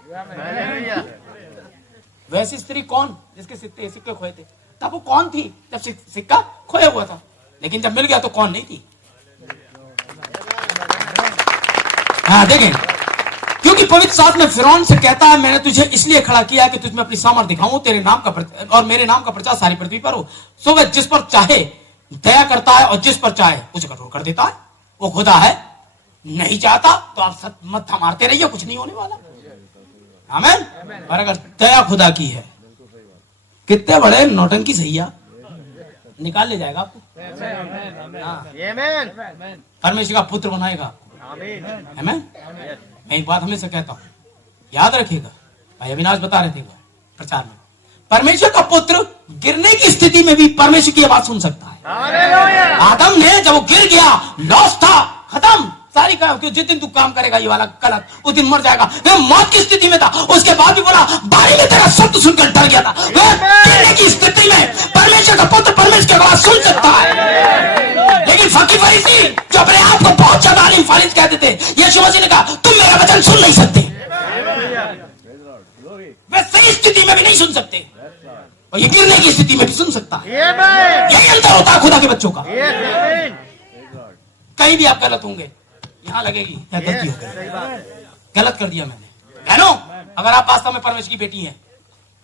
वैसी स्त्री कौन जिसके सिक्के खोए थे? तब वो कौन थी जब सिक्का खोया हुआ था, लेकिन जब मिल गया तो कौन नहीं थी? हाँ देखें, क्योंकि पवित्र शास्त्र में फिरौन से कहता है मैंने तुझे इसलिए खड़ा किया कि तुझ में अपनी सामर्थ दिखाऊं, तेरे नाम का और मेरे नाम का प्रचार सारी पृथ्वी पर हो। सो वह जिस पर चाहे दया करता है और जिस पर चाहे उसे कठोर कर देता है। वो खुदा है, नहीं चाहता तो आप मत्था मारते रहिए, कुछ नहीं होने वाला। आमीन। और अगर दया खुदा की है, कितने बड़े नौटंकी सैया निकाल ले जाएगा आपको, परमेश्वर का पुत्र बनाएगा। आमीन। मैं एक बात हमेशा कहता हूं, याद रखिएगा, भाई अविनाश बता रहे थे प्रचार में, परमेश्वर का पुत्र गिरने की स्थिति में भी परमेश्वर की आवाज सुन सकता है। आदम ने जब वो गिर गया, लॉस था, खत्म सारी काम, जिस दिन तू काम करेगा ये वाला गलत, उस दिन मर जाएगा। वह मौत की स्थिति में था, उसके बाद भी बोला, बारी में तेरा शब्द सुनकर डर गया था। वह गिरने की स्थिति में परमेश्वर का पुत्र परमेश्वर की आवाज सुन सकता है। लेकिन फकीर फरीसी जो अपने आप को बहुत ज्यादा आलिम फालिज कहते थे, यीशु मसीह ने कहा तुम मेरा वचन सुन नहीं सकते। वे सही स्थिति में भी नहीं सुन सकते, और ये गिरने की स्थिति में भी सुन सकता है। यही अंतर होता है खुदा के बच्चों का। कहीं भी आप गलत होंगे, यहां लगेगी क्या गलती हो गई, गलत कर दिया मैंने। बहनों, अगर आप वास्तव में परमेश्वर की बेटी हैं,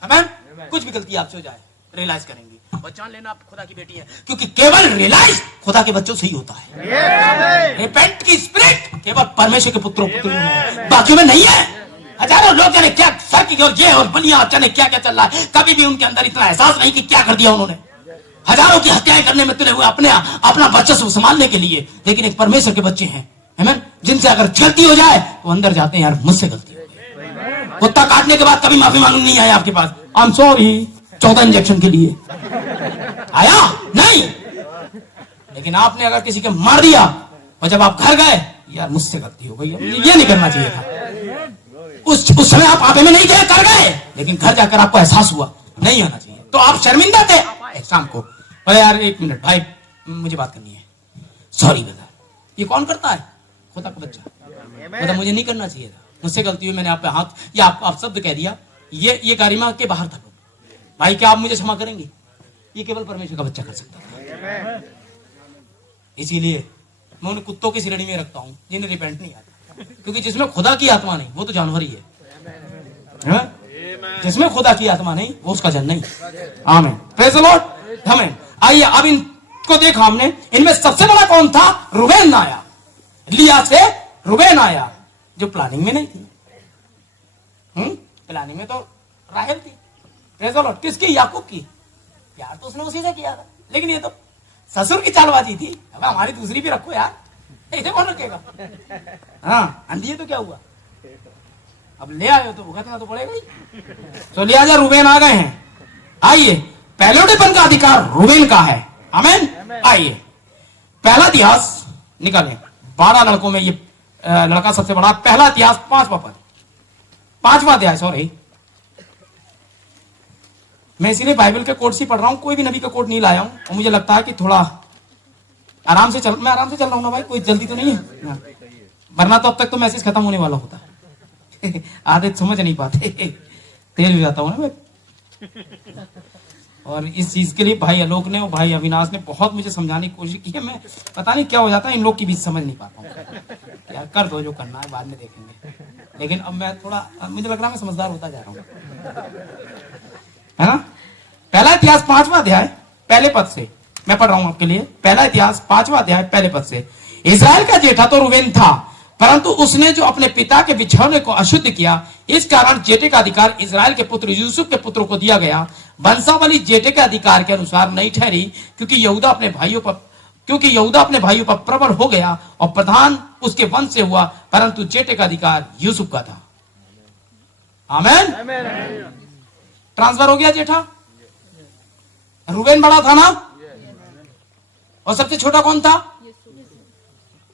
आमीन, कुछ भी गलती आपसे हो जाए रियलाइज करेंगी और जान लेना आप खुदा की बेटी है, क्योंकि केवल रियलाइज खुदा के बच्चों से ही होता है। रिपेंट की स्पिरिट केवल परमेश्वर के पुत्रों पुत्रों में है, बाकियों में नहीं है। हजारों लोग जाने क्या सर की और ये और बनिया जाने क्या क्या चल रहा है, कभी भी उनके अंदर इतना एहसास नहीं कि क्या कर दिया उन्होंने। हजारों की हत्याएं करने में तुले हुए अपना वर्चस्व संभालने के लिए, लेकिन एक परमेश्वर के बच्चे हैं, आमीन, जिनसे अगर गलती हो जाए तो अंदर जाते हैं, यार मुझसे गलती हो गई। कुत्ता काटने के बाद कभी माफी मांगने नहीं आया आपके पास, आई एम सॉरी 14 इंजेक्शन के लिए आया नहीं, लेकिन आपने अगर किसी के मार दिया और जब आप घर गए, यार मुझसे गलती हो गई, ये नहीं करना चाहिए था, उस समय आप आपे में नहीं गए, कर गए, लेकिन घर जाकर आपको एहसास हुआ नहीं होना चाहिए, तो आप शर्मिंदा थे। आप आए शाम को, अरे यार 1 मिनट भाई मुझे बात करनी है, सॉरी ब्रदर। ये कौन करता है? खुदा का बच्चा। मतलब मुझे नहीं करना चाहिए था, मुझसे गलती हुई, मैंने आप पे हाथ या आप शब्द कह दिया, ये गारिमा के बाहर था भाई, क्या आप मुझे क्षमा करेंगे? ये केवल परमेश्वर का बच्चा कर सकता था। इसीलिए मैं उन्हें कुत्तों की श्रेणी में रखता हूं जिन्हें रिपेंट नहीं आता, क्योंकि जिसमें खुदा की आत्मा नहीं वो तो जानवर ही है। जिसमें खुदा की आत्मा नहीं वो उसका जन नहीं। आमीन, प्रेज़ द लॉर्ड। आमीन। आइए अब इनको देखा हमने, इनमें सबसे बड़ा कौन था? रूबेन आया, लिया से रूबेन आया, जो प्लानिंग में नहीं थी। प्लानिंग में तो राहेल थी। Praise the Lord. किसकी? याकूब की। प्यार तो उसने उसी से किया था, लेकिन ये तो ससुर की चालबाजी थी। अब हमारी दूसरी भी रखो यार, ऐसे कौन रखेगा? हाँ, अंधी है तो क्या हुआ, अब ले आए हो तो भुगतना तो पड़ेगा ही। तो लिहाजा रूबेन आ गए हैं। आइए, पहलौठेपन का अधिकार रूबेन का है। आमीन। आइए पहला इतिहास निकालें। 12 लड़कों में ये लड़का सबसे बड़ा। पहला इतिहास 5वां पद, 5वां अध्याय, सॉरी, मैं इसीलिए बाइबल के कोट से पढ़ रहा हूं, कोई भी नबी का कोट नहीं लाया हूं, और मुझे लगता है कि थोड़ा आराम से मैं आराम से चल रहा हूं ना भाई, कोई जल्दी तो नहीं है, वरना तो अब तक तो मैसेज खत्म होने वाला होता। आधे समझ नहीं पाते, तेज हो जाता हूं ना मैं। और इस चीज के लिए भाई आलोक ने और भाई अविनाश ने बहुत मुझे समझाने की कोशिश की है। मैं पता नहीं क्या हो जाता है, इन लोग की बीच समझ नहीं पाता हूँ। यार कर दो जो करना है, बाद में देखेंगे। लेकिन अब मैं थोड़ा, मुझे लग रहा है मैं समझदार होता जा रहा हूँ, है ना। पहला इतिहास 5वां अध्याय पहले पद से मैं पढ़ रहा हूं आपके लिए। पहला इतिहास 5वां अध्याय पहले पद से। इस्राएल का जेठा तो रूबेन था, परंतु उसने जो अपने पिता के बिछौने को अशुद्ध किया, इस कारण जेठे का अधिकार इस्राएल के पुत्र यूसुफ के पुत्रों को दिया गया। वंशावली जेठे के अधिकार के अनुसार नहीं ठहरी, क्योंकि यहूदा अपने भाइयों पर प्रबल हो गया और प्रधान उसके वंश से हुआ, परंतु जेठे का अधिकार यूसुफ का था। आमीन। ट्रांसफर हो गया जेठा। रूबेन बड़ा था ना, और सबसे छोटा कौन था?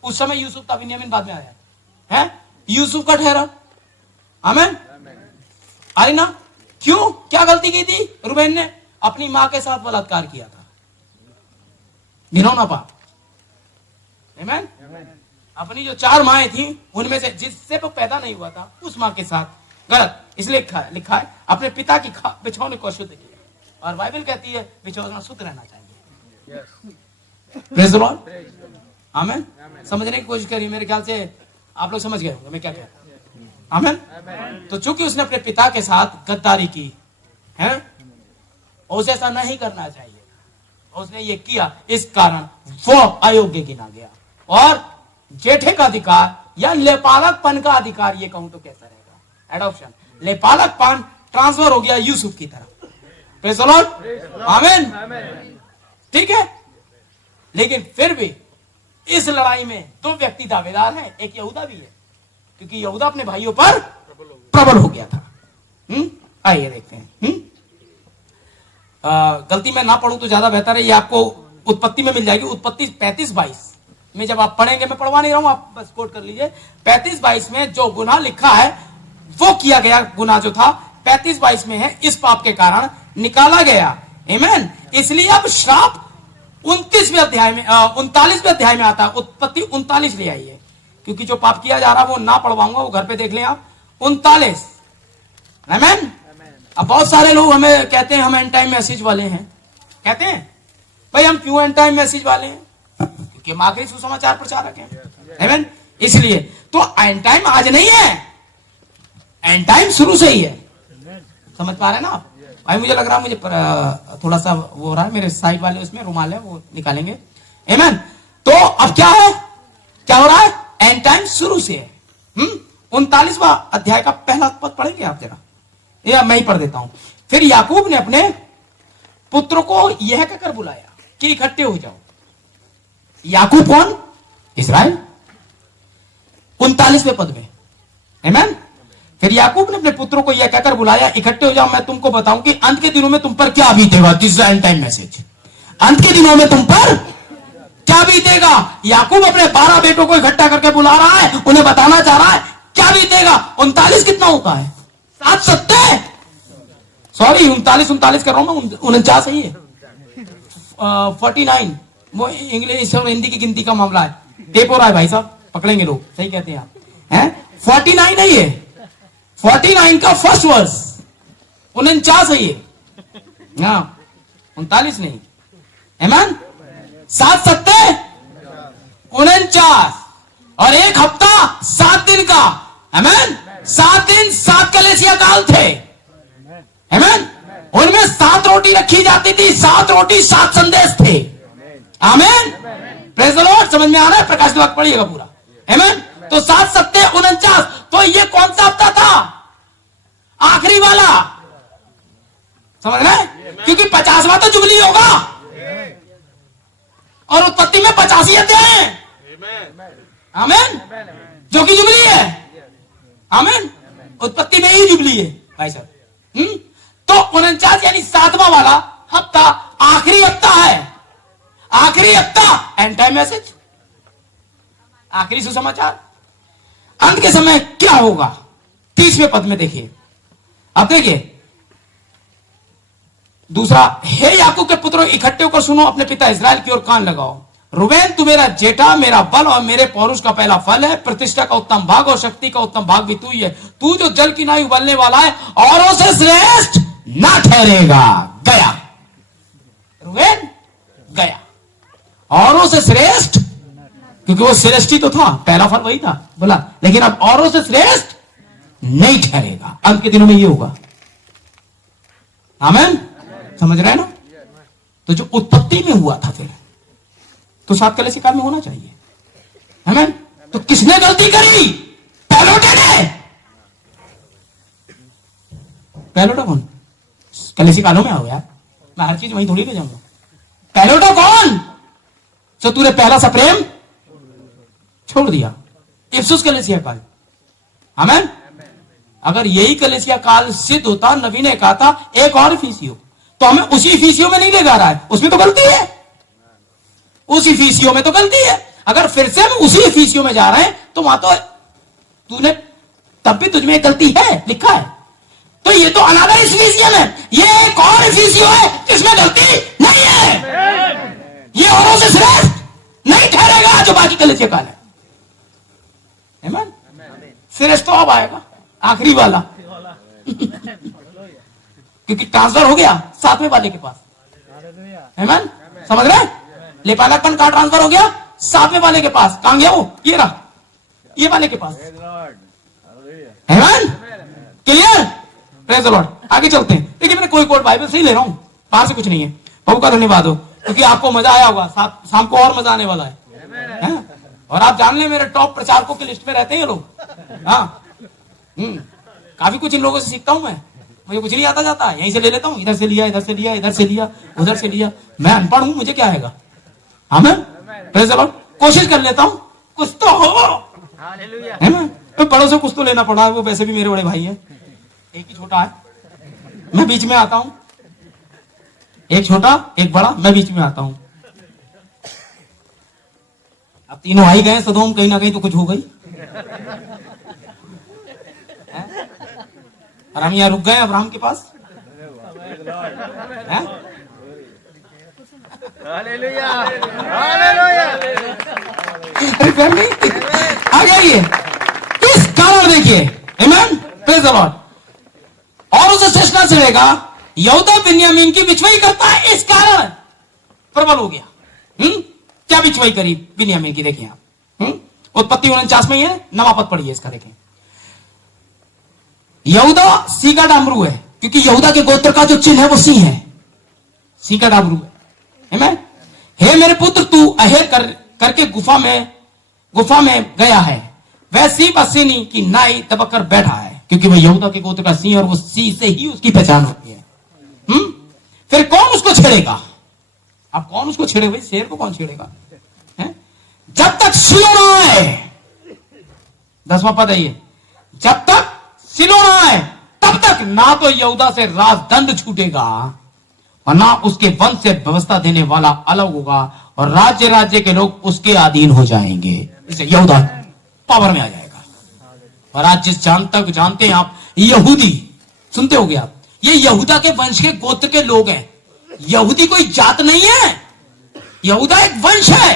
उस समय यूसुफ था, बिन्यामीन बाद में आया है। यूसुफ का ठहरा। आमीन। अरे ना, क्यों? क्या गलती की थी रूबेन ने? अपनी मां के साथ बलात्कार किया था, घिनौना पाप। आमीन। अपनी जो 4 माएं थी उनमें से जिससे वो पैदा नहीं हुआ था, उस मां के साथ गलत। इसलिए लिखा है अपने पिता की बिछौने को शुद्ध किया, और बाइबल कहती है बिछौना शुद्ध रहना चाहिए। Praise the Lord. आमीन। समझने की कोशिश करिए, मेरे ख्याल से आप लोग समझ गए होंगे मैं क्या कह रहा हूं। आमीन। तो चूंकि उसने अपने पिता के साथ गद्दारी की है, उसे ऐसा नहीं करना चाहिए, उसने ये किया, इस कारण वो अयोग्य गिना गया। और जेठे का अधिकार या लेपालकपन का अधिकार, ये कहूं तो कैसा रहेगा? एडॉप्शन, लेपालकपन ट्रांसफर हो गया यूसुफ की तरफ। Praise the Lord. आमीन। ठीक है, लेकिन फिर भी इस लड़ाई में 2 व्यक्ति दावेदार हैं, एक यहूदा भी है, क्योंकि यहूदा अपने भाइयों पर प्रबल हो गया था। आइए देखते हैं। गलती मैं ना पढ़ूं तो ज्यादा बेहतर है, ये आपको उत्पत्ति में मिल जाएगी। उत्पत्ति 35-22 में जब आप पढ़ेंगे, मैं पढ़वा नहीं रहा हूं, आप बस कोट कर लीजिए। 35-22 में जो गुनाह लिखा है वो किया गया गुनाह जो था 35-22 में है, इस पाप के कारण निकाला गया। आमीन। इसलिए अब श्राप 29वें अध्याय में 39वें अध्याय में आता है। उत्पत्ति 39 ले आइए, क्योंकि जो पाप किया जा रहा है वो ना पढ़वाऊंगा, वो घर पे देख लें आप। 39। आमीन। अब बहुत सारे लोग हमें कहते हैं हम एंड टाइम मैसेज वाले हैं। कहते हैं भाई हम क्यों एंड टाइम मैसेज वाले हैं? क्योंकि हम आखिरी सुसमाचार प्रचारक हैं। आमीन। इसलिए तो एंड टाइम आज नहीं है, एंड टाइम शुरू से ही है। समझ पा रहे हैं ना आप? भाई मुझे लग रहा है, मुझे थोड़ा सा वो हो रहा है, मेरे साइड वाले उसमें रुमाल है, वो निकालेंगे। आमीन। तो अब क्या है, क्या हो रहा है? एंड टाइम शुरू से है। 39वां अध्याय का पहला पद पढ़ेंगे आप जरा, या मैं ही पढ़ देता हूं। फिर याकूब ने अपने पुत्रों को यह कहकर बुलाया कि इकट्ठे हो जाओ। याकूब कौन? इस्राएल। 39वें पद में। आमीन। फिर याकूब ने अपने पुत्रों को यह कहकर बुलाया, इकट्ठे हो जाओ, मैं तुमको बताऊं कि अंत के दिनों में तुम पर क्या बीतेगा। This end time message. अंत के दिनों में तुम पर क्या बीतेगा? याकूब अपने 12 बेटों को इकट्ठा करके बुला रहा है, उन्हें बताना चाह रहा है क्या बीतेगा? 39 कितना होता है? 7 सत्ते, सॉरी 39 कर रहा हूं मैं, 49 ही है। 49 वो इंग्लिश और हिंदी की गिनती का मामला है। टेप हो रहा है भाई साहब, पकड़ेंगे लोग, सही कहते हैं आप, हैं? 49 नहीं है, 49 का फर्स्ट वर्स 49 है ये, हाँ 39 नहीं। आमीन। 7 सत्ते 49 और एक हफ्ता 7 दिन का। आमीन। 7 दिन 7 कलेसिया काल थे। आमीन। उनमें 7 रोटी रखी जाती थी, 7 रोटी 7 संदेश थे। आमीन। Praise the Lord. समझ में आ रहा है? प्रकाश वाक्य पढ़िएगा पूरा। आमीन। तो 7 सत्ते 49, तो ये कौन सा हफ्ता था? आखिरी वाला, समझ रहे? क्योंकि 50वां तो जुबली होगा और उत्पत्ति में 85 अध्याय हैं। आमीन। जो कि जुबली है। आमीन। उत्पत्ति में ही जुबली है भाई साहब। तो 49 यानी 7वां वाला हफ्ता आखिरी हफ्ता है। आखिरी हफ्ता एंड टाइम मैसेज, आखिरी सुसमाचार। अंत के समय क्या होगा? 30वें पद में देखिए, आप देखिए दूसरा, हे याकूब के पुत्रों इकट्ठे होकर सुनो, अपने पिता इस्राएल की ओर कान लगाओ। रूबेन तू मेरा जेठा, मेरा बल और मेरे पौरुष का पहला फल है। प्रतिष्ठा का उत्तम भाग और शक्ति का उत्तम भाग भी तू ही है। तू जो जल की नाई उबलने वाला है, औरों से श्रेष्ठ ना ठहरेगा। गया रूबेन, गया औरों से श्रेष्ठ, क्योंकि वो श्रेष्ठी तो था, पहला फल वही था बोला, लेकिन अब औरों से श्रेष्ठ नहीं ठहरेगा। अंत के दिनों में ये होगा। आमीन। समझ रहे हैं ना? तो जो उत्पत्ति में हुआ था फिर तो 7 कलेसिया काल में होना चाहिए। आमीन। तो किसने गलती करी? पैलोटे ने। पैलोटा कौन? कलेसिया कालों में आओ यार, मैं हर चीज वहीं थोड़ी ले जाऊंगा। पैलोटा कौन? तो तूने पहला सा प्रेम छोड़ दिया। इफिसुस कलेसिया काल। आमीन। अगर यही कलेसिया काल सिद्ध होता, नबी ने कहा था एक और इफिसियों, तो हमें उसी इफिसियों में नहीं ले जा रहा है, उसमें तो गलती है। उस इफिसियों में तो गलती है। अगर फिर से हम उसी इफिसियों में जा रहे हैं तो वहां तो तूने, तब भी तुझमें गलती है लिखा है। तो ये तो अनादर इफिसियम है, ये एक और इफिसियों है जिसमें गलती नहीं है। ये औरों से श्रेष्ठ नहीं ठहरेगा जो बाकी कलेसिया काल है। आमीन। श्रेष्ठ तो अब आएगा, आखिरी वाला क्योंकि ट्रांसफर हो गया 7वें वाले के पास। आमीन। समझ रहे? लेपालकपन का ट्रांसफर हो गया 7वें वाले के पास। कहां गया वो? ये रहा, ये वाले के पास। आमीन। क्लियर? Praise the Lord. आगे चलते हैं। देखिए मैंने कोई कोड बाइबल से ही ले रहा हूं, बाहर से कुछ नहीं है। प्रभु का धन्यवाद हो, क्योंकि आपको मजा आया होगा। शाम को और मजा आने वाला है। और आप जान ले मेरे टॉप प्रचारकों की लिस्ट में रहते हैं ये लोग। हाँ, काफी कुछ इन लोगों से सीखता हूं मैं। मुझे कुछ नहीं आता जाता, यहीं से ले लेता हूं, इधर से लिया, इधर से लिया, इधर से लिया, उधर से लिया। मैं अनपढ़ हूं, मुझे क्या आएगा? आमीन। Praise the Lord. कोशिश कर लेता हूं कुछ तो हो। है ना? तो बड़ों से कुछ तो लेना पड़ा है, वो वैसे भी मेरे बड़े भाई है। एक ही छोटा है, मैं बीच में आता हूं। एक छोटा एक बड़ा, मैं बीच में आता हूं। अब तीनों आ ही गए सदोम, कहीं ना कहीं तो कुछ हो गई। और हम यहाँ रुक गए अब्राहम के पास। आ जाइए। इस कारण देखिए, आमीन। Praise the Lord. और उसे श्रेष्ठ ना चलेगा, यहूदा बिन्यामीन की बिचवाई करता है, इस कारण प्रबल हो गया। क्या बिचवाई करी बिन्यामीन की? देखिए आप, उत्पत्ति 49 में ही है, 9वां पद पढ़िए इसका। देखें, यहूदा सी का डामरू है, क्योंकि यहूदा के गोत्र का जो चिन्ह है वो सी है, सी का डामरू है। हे मेरे पुत्र, तू अहेर करके गुफा में गया है। वह सी बसीनी की नाई दबकर बैठा है, क्योंकि वह यहूदा के गोत्र का सी, और वो सी से ही उसकी पहचान होती है। फिर कौन उसको छेड़ेगा? अब कौन उसको छेड़े? भाई शेर को कौन छेड़ेगा? जब तक सिलो ना आए, 10वां पद है ये, जब तक सिलो ना आए तब तक ना तो यहूदा से राजदंड छूटेगा और ना उसके वंश से व्यवस्था देने वाला अलग होगा, और राज्य राज्य के लोग उसके अधीन हो जाएंगे। इससे यहूदा पावर में आ जाएगा। और आज जिस तक जानते हैं आप, यहूदी सुनते होगे आप, ये यहूदा के वंश के गोत्र के लोग हैं। यहूदी कोई जात नहीं है, यहूदा एक वंश है।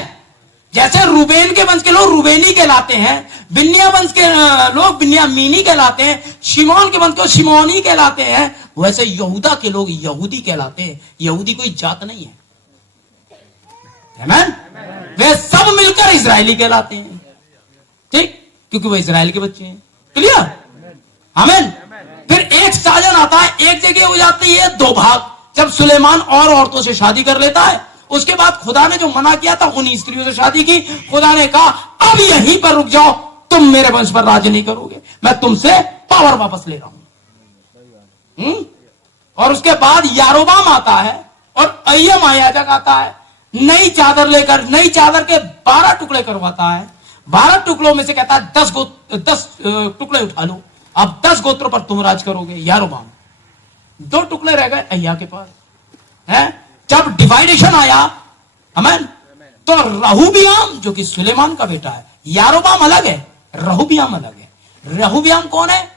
जैसे रूबेन के वंश के लोग रूबेनी कहलाते हैं, बिन्या वंश के लोग बिन्यामीनी कहलाते हैं, शिमोन के वंश के शिमोनी कहलाते हैं, वैसे यहूदा के लोग यहूदी कहलाते हैं। यहूदी कोई जात नहीं है, आमीन। वे सब मिलकर इजरायली कहलाते हैं, ठीक, क्योंकि वो इजराइल के बच्चे हैं। क्लियर, आमीन। फिर एक साजन आता है, एक जगह हो जाती है दो भाग, जब सुलेमान और औरतों से शादी कर लेता है। उसके बाद खुदा ने जो मना किया था उन्हीं स्त्रियों से शादी की। खुदा ने कहा अब यहीं पर रुक जाओ, तुम मेरे वंश पर राज नहीं करोगे, मैं तुमसे पावर वापस ले रहा हूं। और उसके बाद यारोबाम आता है और अय्यम याजक आता है, नई चादर लेकर, नई चादर के 12 टुकड़े करवाता है। 12 टुकड़ों में से कहता है 10 टुकड़े उठा लो, अब 10 गोत्रों पर तुम राज करोगे। यारोबाम, 2 टुकड़े रह गए अय्या के पास है। जब डिवाइडेशन आया, आमीन, तो रहूबियाम जो कि सुलेमान का बेटा है, यारोबाम अलग है, रहूबियाम अलग है। रहूबियाम कौन है?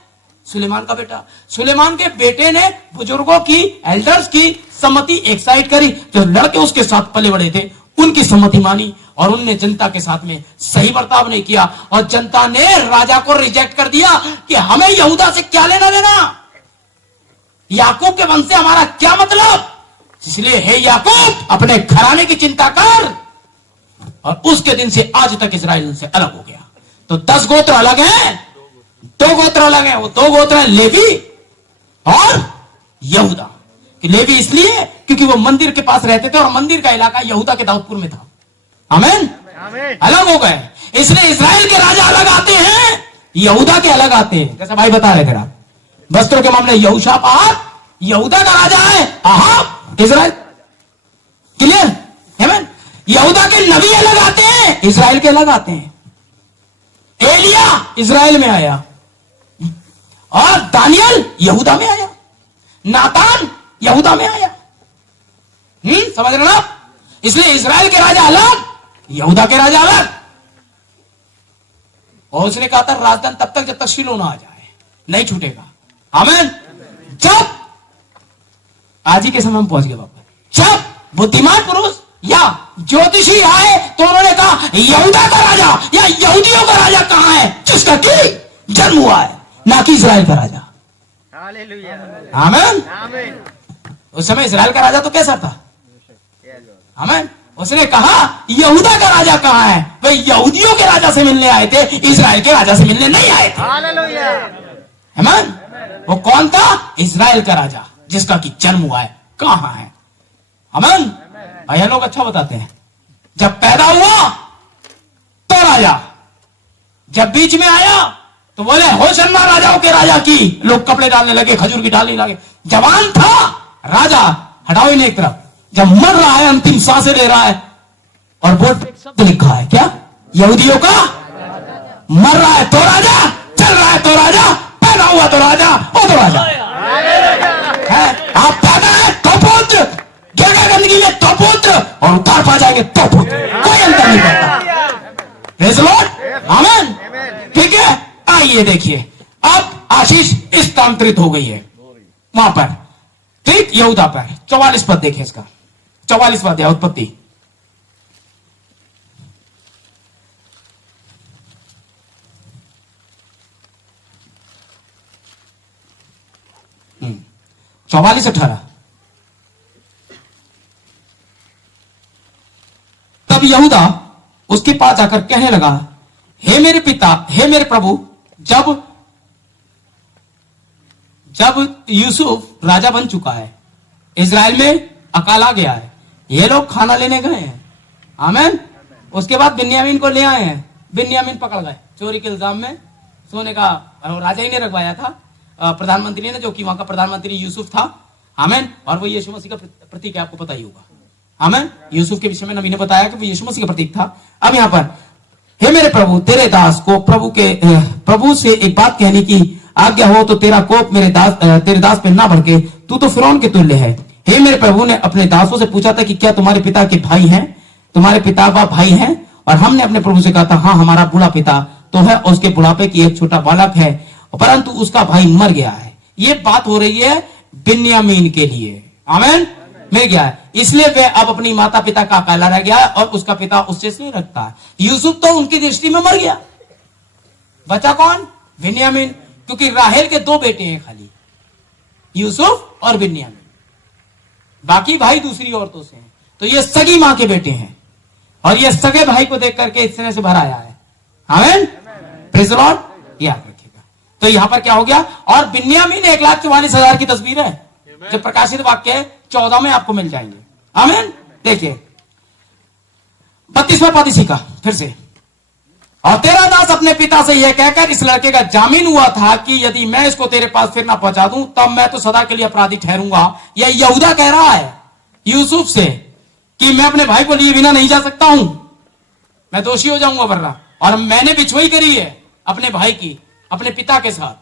सुलेमान का बेटा। सुलेमान के बेटे ने बुजुर्गों की, एल्डर्स की सम्मति एक साइड करी, जो लड़के उसके साथ पले बड़े थे उनकी सम्मति मानी, और उनने जनता के साथ में सही बर्ताव नहीं किया, और जनता ने राजा को रिजेक्ट कर दिया कि हमें यहूदा से क्या लेना देना, याकूब के वंश से हमारा क्या मतलब। इसलिए हे याकूब, अपने घराने की चिंता कर। और उसके दिन से आज तक इजराइल से अलग हो गया। तो 10 गोत्र अलग हैं, 2 गोत्र अलग हैं। वो 2 गोत्र हैं लेवी और यहूदा। कि लेवी इसलिए क्योंकि वो मंदिर के पास रहते थे और मंदिर का इलाका यहूदा के दाऊदपुर में था, आमीन। अलग हो गए, इसलिए इजराइल के राजा अलग आते हैं, यहूदा के अलग आते हैं। जैसे भाई बता रहे थे आप, वस्त्रों के मामले यहोशापात यहूदा का राजा है, अहाब इजराइल। क्लियर, आमीन। यहूदा के नबी अलग आते हैं, इजराइल के अलग आते हैं। एलिया इजराइल में आया और दानियल यहूदा में आया, नातान यहूदा में आया। समझ रहे ना आप? इसलिए इजराइल के राजा अलग, यहूदा के राजा अलग। और उसने कहा था राजधान तब तक जब तक शिलो ना आ जाए, नहीं छूटेगा, आमीन। जब आज ही के समय में पहुंच गए बाबा, जब बुद्धिमान पुरुष या ज्योतिषी आए तो उन्होंने कहा यहूदा का राजा या यहूदियों का राजा कहां है, जिसका कि जन्म हुआ है, ना कि इजराइल का राजा। हालेलुया, आमीन। उस समय इजराइल का राजा तो कैसा था, आमीन। उसने कहा यहूदा का राजा कहां है, वे यहूदियों के राजा से मिलने आए थे, इजराइल के राजा से मिलने नहीं आए थे। हालेलुया, आमीन। वो कौन था? इजराइल का राजा, जिसका कि जन्म हुआ है, कहां है, आमीन। भैया लोग अच्छा बताते हैं, जब पैदा हुआ तो राजा, जब बीच में आया तो बोले होशन्ना राजाओं के राजा की, लोग कपड़े डालने लगे, खजूर की डालने लगे। जवान था राजा, हटाओ इन्हें एक तरफ। जब मर रहा है, अंतिम सांसें ले रहा है, और बोर्ड पे एक शब्द लिखा है, क्या? यहूदियों का मर रहा है तो राजा, चल रहा है तो राजा, पैदा हुआ तो राजा, वो तो राजा है। आप पैदा है तो पुत्र, गिर गंदगी में तो पुत्र, और उतार पा जाएंगे तो पुत्र, कोई अंतर नहीं पड़ता। प्रेज़ द लॉर्ड, आमीन। ठीक है, आइए देखिए, अब आशीष स्थानांतरित हो गई है वहां पर, ठीक, यहूदा पर। 44 पद देखें इसका, 44 पद है उत्पत्ति। हम्म, 44-18। तब यहूदा उसके पास जाकर कहने लगा, हे मेरे पिता, हे मेरे प्रभु, जब यूसुफ राजा बन चुका है, इजराइल में अकाल आ गया है, ये लोग खाना लेने गए हैं, आमीन। उसके बाद बिन्यामीन को ले आए हैं, बिन्यामीन पकड़ गए चोरी के इल्जाम में, सोने का राजा ही ने रखवाया था, प्रधानमंत्री ने, जो कि वहां का प्रधानमंत्री यूसुफ था, आमीन। और वो यीशु मसीह का प्रतीक है, आपको पता ही होगा, आमीन। यूसुफ के विषय में नबी ने बताया कि वो यीशु मसीह का प्रतीक था। अब यहां पर, हे मेरे प्रभु, तेरे दास को प्रभु से एक बात कहने की आज्ञा हो तो तेरा कोप तेरे दास पे ना भड़के, तू तो फिरौन के तुल्य है। हे मेरे प्रभु ने अपने दासों से पूछा था कि क्या तुम्हारे पिता के भाई हैं, तुम्हारे पिता का भाई हैं? और हमने अपने प्रभु से कहा था, हाँ, हमारा बूढ़ा पिता तो है, और उसके बुढ़ापे की एक छोटा बालक है, परंतु उसका भाई मर गया है। ये बात हो रही है बिन्यामीन के लिए। आमीन। मिल गया है, इसलिए वह अब अपनी माता पिता का अकेला रह गया और उसका पिता उससे स्नेह रखता है। यूसुफ तो उनकी दृष्टि में मर गया, बचा कौन? बिन्यामीन। क्योंकि राहेल के 2 बेटे हैं खाली, यूसुफ और बिन्यामीन, बाकी भाई दूसरी औरतों से हैं। तो ये सगी मां के बेटे हैं और ये सगे भाई को देख करके इस तरह से भर आया है। आमीन। Praise the Lord. याद रखिएगा। तो यहां पर क्या हो गया? और बिन्यामीन 1,44,000 की तस्वीर है, जो प्रकाशित वाक्य 14 में आपको मिल जाएंगे। आमीन। देखिए 32वां पद इसी का फिर से, और तेरा दास अपने पिता से यह कहकर इस लड़के का जामीन हुआ था कि यदि मैं इसको तेरे पास फिर ना पहुंचा दूं तब मैं तो सदा के लिए अपराधी ठहरूंगा। यह यहूदा कह रहा है यूसुफ से कि मैं अपने भाई को लिए बिना नहीं जा सकता हूं, मैं दोषी हो जाऊंगा वरना, और मैंने बिछुई करी है अपने भाई की, अपने पिता के साथ।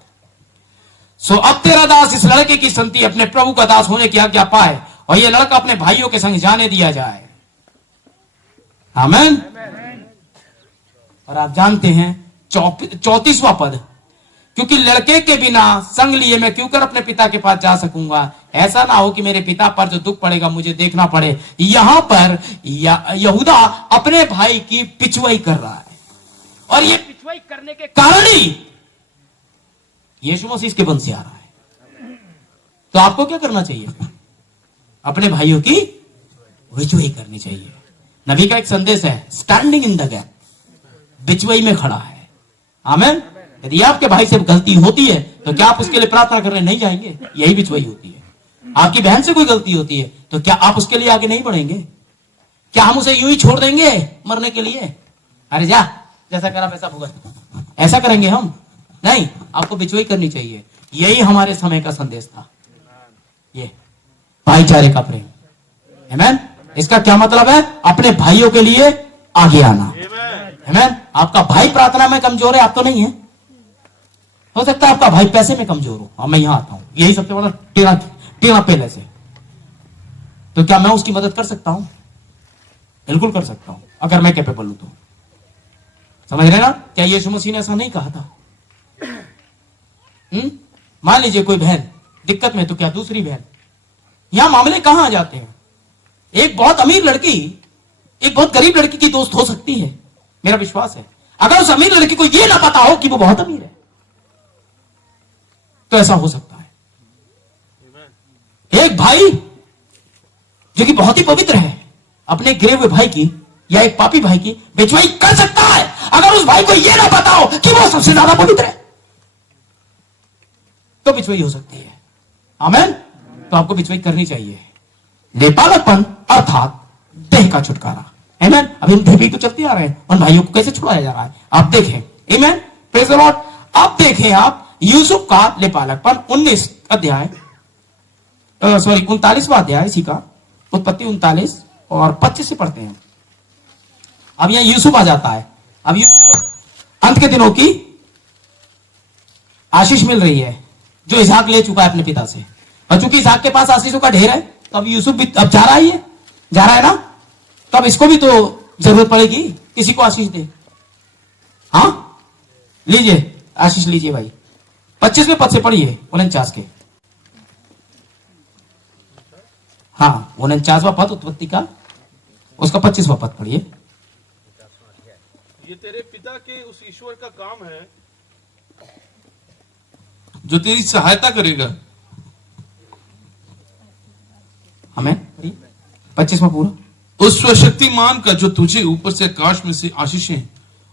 सो अब तेरा दास इस लड़के की संति अपने प्रभु का दास होने की आज्ञा पाए और यह लड़का अपने भाइयों के संग जाने दिया जाए। आमीन। और आप जानते हैं 34वां पद, क्योंकि लड़के के बिना संग लिए मैं क्यों कर अपने पिता के पास जा सकूंगा, ऐसा ना हो कि मेरे पिता पर जो दुख पड़ेगा मुझे देखना पड़े। यहां पर यहूदा अपने भाई की पिछुआई कर रहा है, और ये पिछुआई करने के कारण ही यीशु मसीह इसके वंश से आ रहा है। तो आपको क्या करना चाहिए? अपने भाइयों की पिछुआई करनी चाहिए। नबी का एक संदेश है, स्टैंडिंग इन द गैप, बिचवई में खड़ा है। आमीन। यदि आपके भाई से गलती होती है तो क्या आप उसके लिए प्रार्थना करने नहीं जाएंगे? यही बिचवई होती है। आपकी बहन से कोई गलती होती है तो क्या आप उसके लिए आगे नहीं बढ़ेंगे? क्या हम उसे यूं ही छोड़ देंगे मरने के लिए? अरे जा, जैसा करा वैसा भुगत, ऐसा करेंगे हम? नहीं, आपको बिचवई करनी चाहिए। यही हमारे समय का संदेश था, ये भाईचारे का प्रेम। आमीन। इसका क्या मतलब है? अपने भाइयों के लिए आगे आना। आमीन। आपका भाई प्रार्थना में कमजोर है, आप तो नहीं है। हो सकता है आपका भाई पैसे में कमजोर हो, और मैं यहां आता हूं, यही सबसे बड़ा टेढ़ा पेले से। तो क्या मैं उसकी मदद कर सकता हूं? बिल्कुल कर सकता हूं, अगर मैं कैपेबल हूं तो। समझ रहे ना? क्या यीशु मसीह ने ऐसा नहीं कहा था? मान लीजिए कोई बहन दिक्कत में, तो क्या दूसरी बहन, यहां मामले कहां आ जाते हैं? एक बहुत अमीर लड़की एक बहुत गरीब लड़की की दोस्त हो सकती है, मेरा विश्वास है। अगर उस अमीर लड़की को यह ना पता हो कि वो बहुत अमीर है तो ऐसा हो सकता है। एक भाई जो कि बहुत ही पवित्र है, अपने गिरे हुए भाई की या एक पापी भाई की बिचवाई कर सकता है, अगर उस भाई को यह ना पता हो कि वो सबसे ज्यादा पवित्र है, तो बिचवाई हो सकती है। आमीन। तो आपको बिचवाई करनी चाहिए। लेपालकपन अर्थात देह का छुटकारा। आमीन। अभी हम देह तो चलते आ रहे हैं, उन भाइयों को कैसे छुड़ाया जा रहा है आप देखें। आमीन। Praise the Lord. अब देखें आप यूसुफ का लेपालकपन 39वां अध्याय इसी का, उत्पत्ति 39 और 25 से पढ़ते हैं। अब यहां यूसुफ आ जाता है। अब यूसुफ को अंत के दिनों की आशीष मिल रही है जो इसहाक ले चुका है अपने पिता से, और चूंकि इसहाक के पास आशीषों का ढेर है तो अब यूसुफ भी अब जा रहा है ना, तो अब इसको भी तो जरूरत पड़ेगी किसी को आशीष दे। हाँ, लीजिए आशीष लीजिए भाई। 25वें पद से पढ़िए 49 के। हाँ, 49वां पद उत्पत्ति का, उसका 25वां पद पढ़िए। ये तेरे पिता के उस ईश्वर का काम है जो तेरी सहायता करेगा। हमें 25वां पूरा। उस स्वशक्तिमान का जो तुझे ऊपर से आकाश में से आशीषें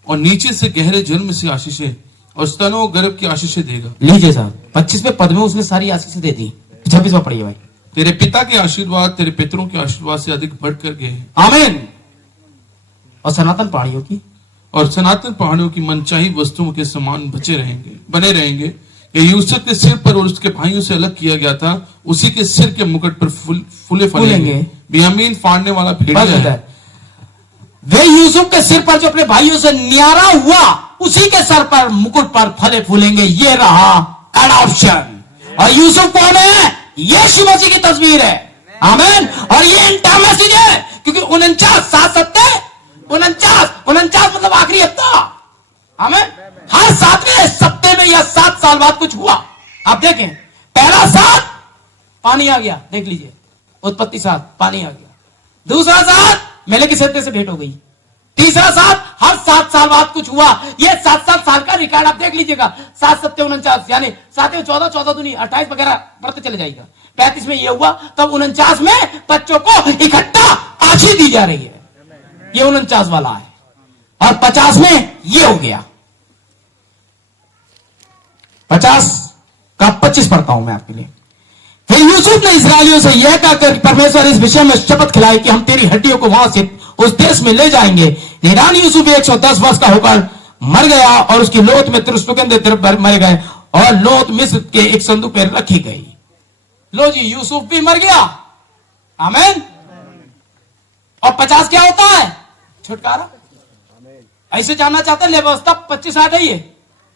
और नीचे से गहरे जल में से आशीषें और स्तनों गर्भ की आशीषें देगा। लीजिए साहब, 25वें पद में उसने सारी आशीषें दे दी। 26वां पढ़िए भाई। तेरे पिता के आशीर्वाद तेरे पितरों के आशीर्वाद से अधिक बढ़कर गए। आमीन। और सनातन पहाड़ियों की, और सनातन पहाड़ियों की मनचाही वस्तुओं के समान बने रहेंगे। ये यूसुफ के सिर पर और उसके भाइयों से अलग किया गया था, उसी के सिर के मुकुट पर फूले फलेंगे। बियामीन फाड़ने वाला भेड़िया है। वे यूसुफ के सिर पर जो अपने भाइयों से न्यारा हुआ, उसी के सर पर मुकुट पर फले फूलेंगे। ये रहा एडॉप्शन। और यूसुफ कौन है? यीशु मसीह की तस्वीर है। आमीन। और ये इंटर मैसेज है, क्योंकि 49 7 7 49 मतलब आखिरी हफ्ता। आमीन। हर 7वें सप्ताह में या 7 साल बाद कुछ हुआ। आप देखें, पहला 7 पानी आ गया, देख लीजिए, उत्पत्ति 7 पानी आ गया। दूसरा 7 मेले की सत्य से भेंट हो गई। तीसरा 7 हर 7 साल बाद कुछ हुआ। ये 7 साल का रिकॉर्ड आप देख लीजिएगा। 7 सत्ते 49, यानी 7 14 14 दूनी 28 वगैरह बढ़ते चले जाएगा। 35 में ये हुआ, तब 49 में बच्चों को इकट्ठा आशी दी जा रही है, ये 49 वाला है। और 50 में ये हो गया। 50 का 25 पढ़ता हूं मैं आपके लिए। फिर यूसुफ ने इस्राएलियों से यह कहकर परमेश्वर इस विषय में शपथ खिलाई कि हम तेरी हड्डियों को वहां से उस देश में ले जाएंगे। निदान यूसुफ 110 वर्ष का होकर मर गया और उसकी लोथ में सुगंधित मर गए और लोथ मिस्र के एक संदूक पर रखी गई। लो जी, यूसुफ भी मर गया। आमीन। और 50 क्या होता है? छुटकारा। ऐसे जानना चाहते हैं, ले व्यवस्था 25 आ गई है।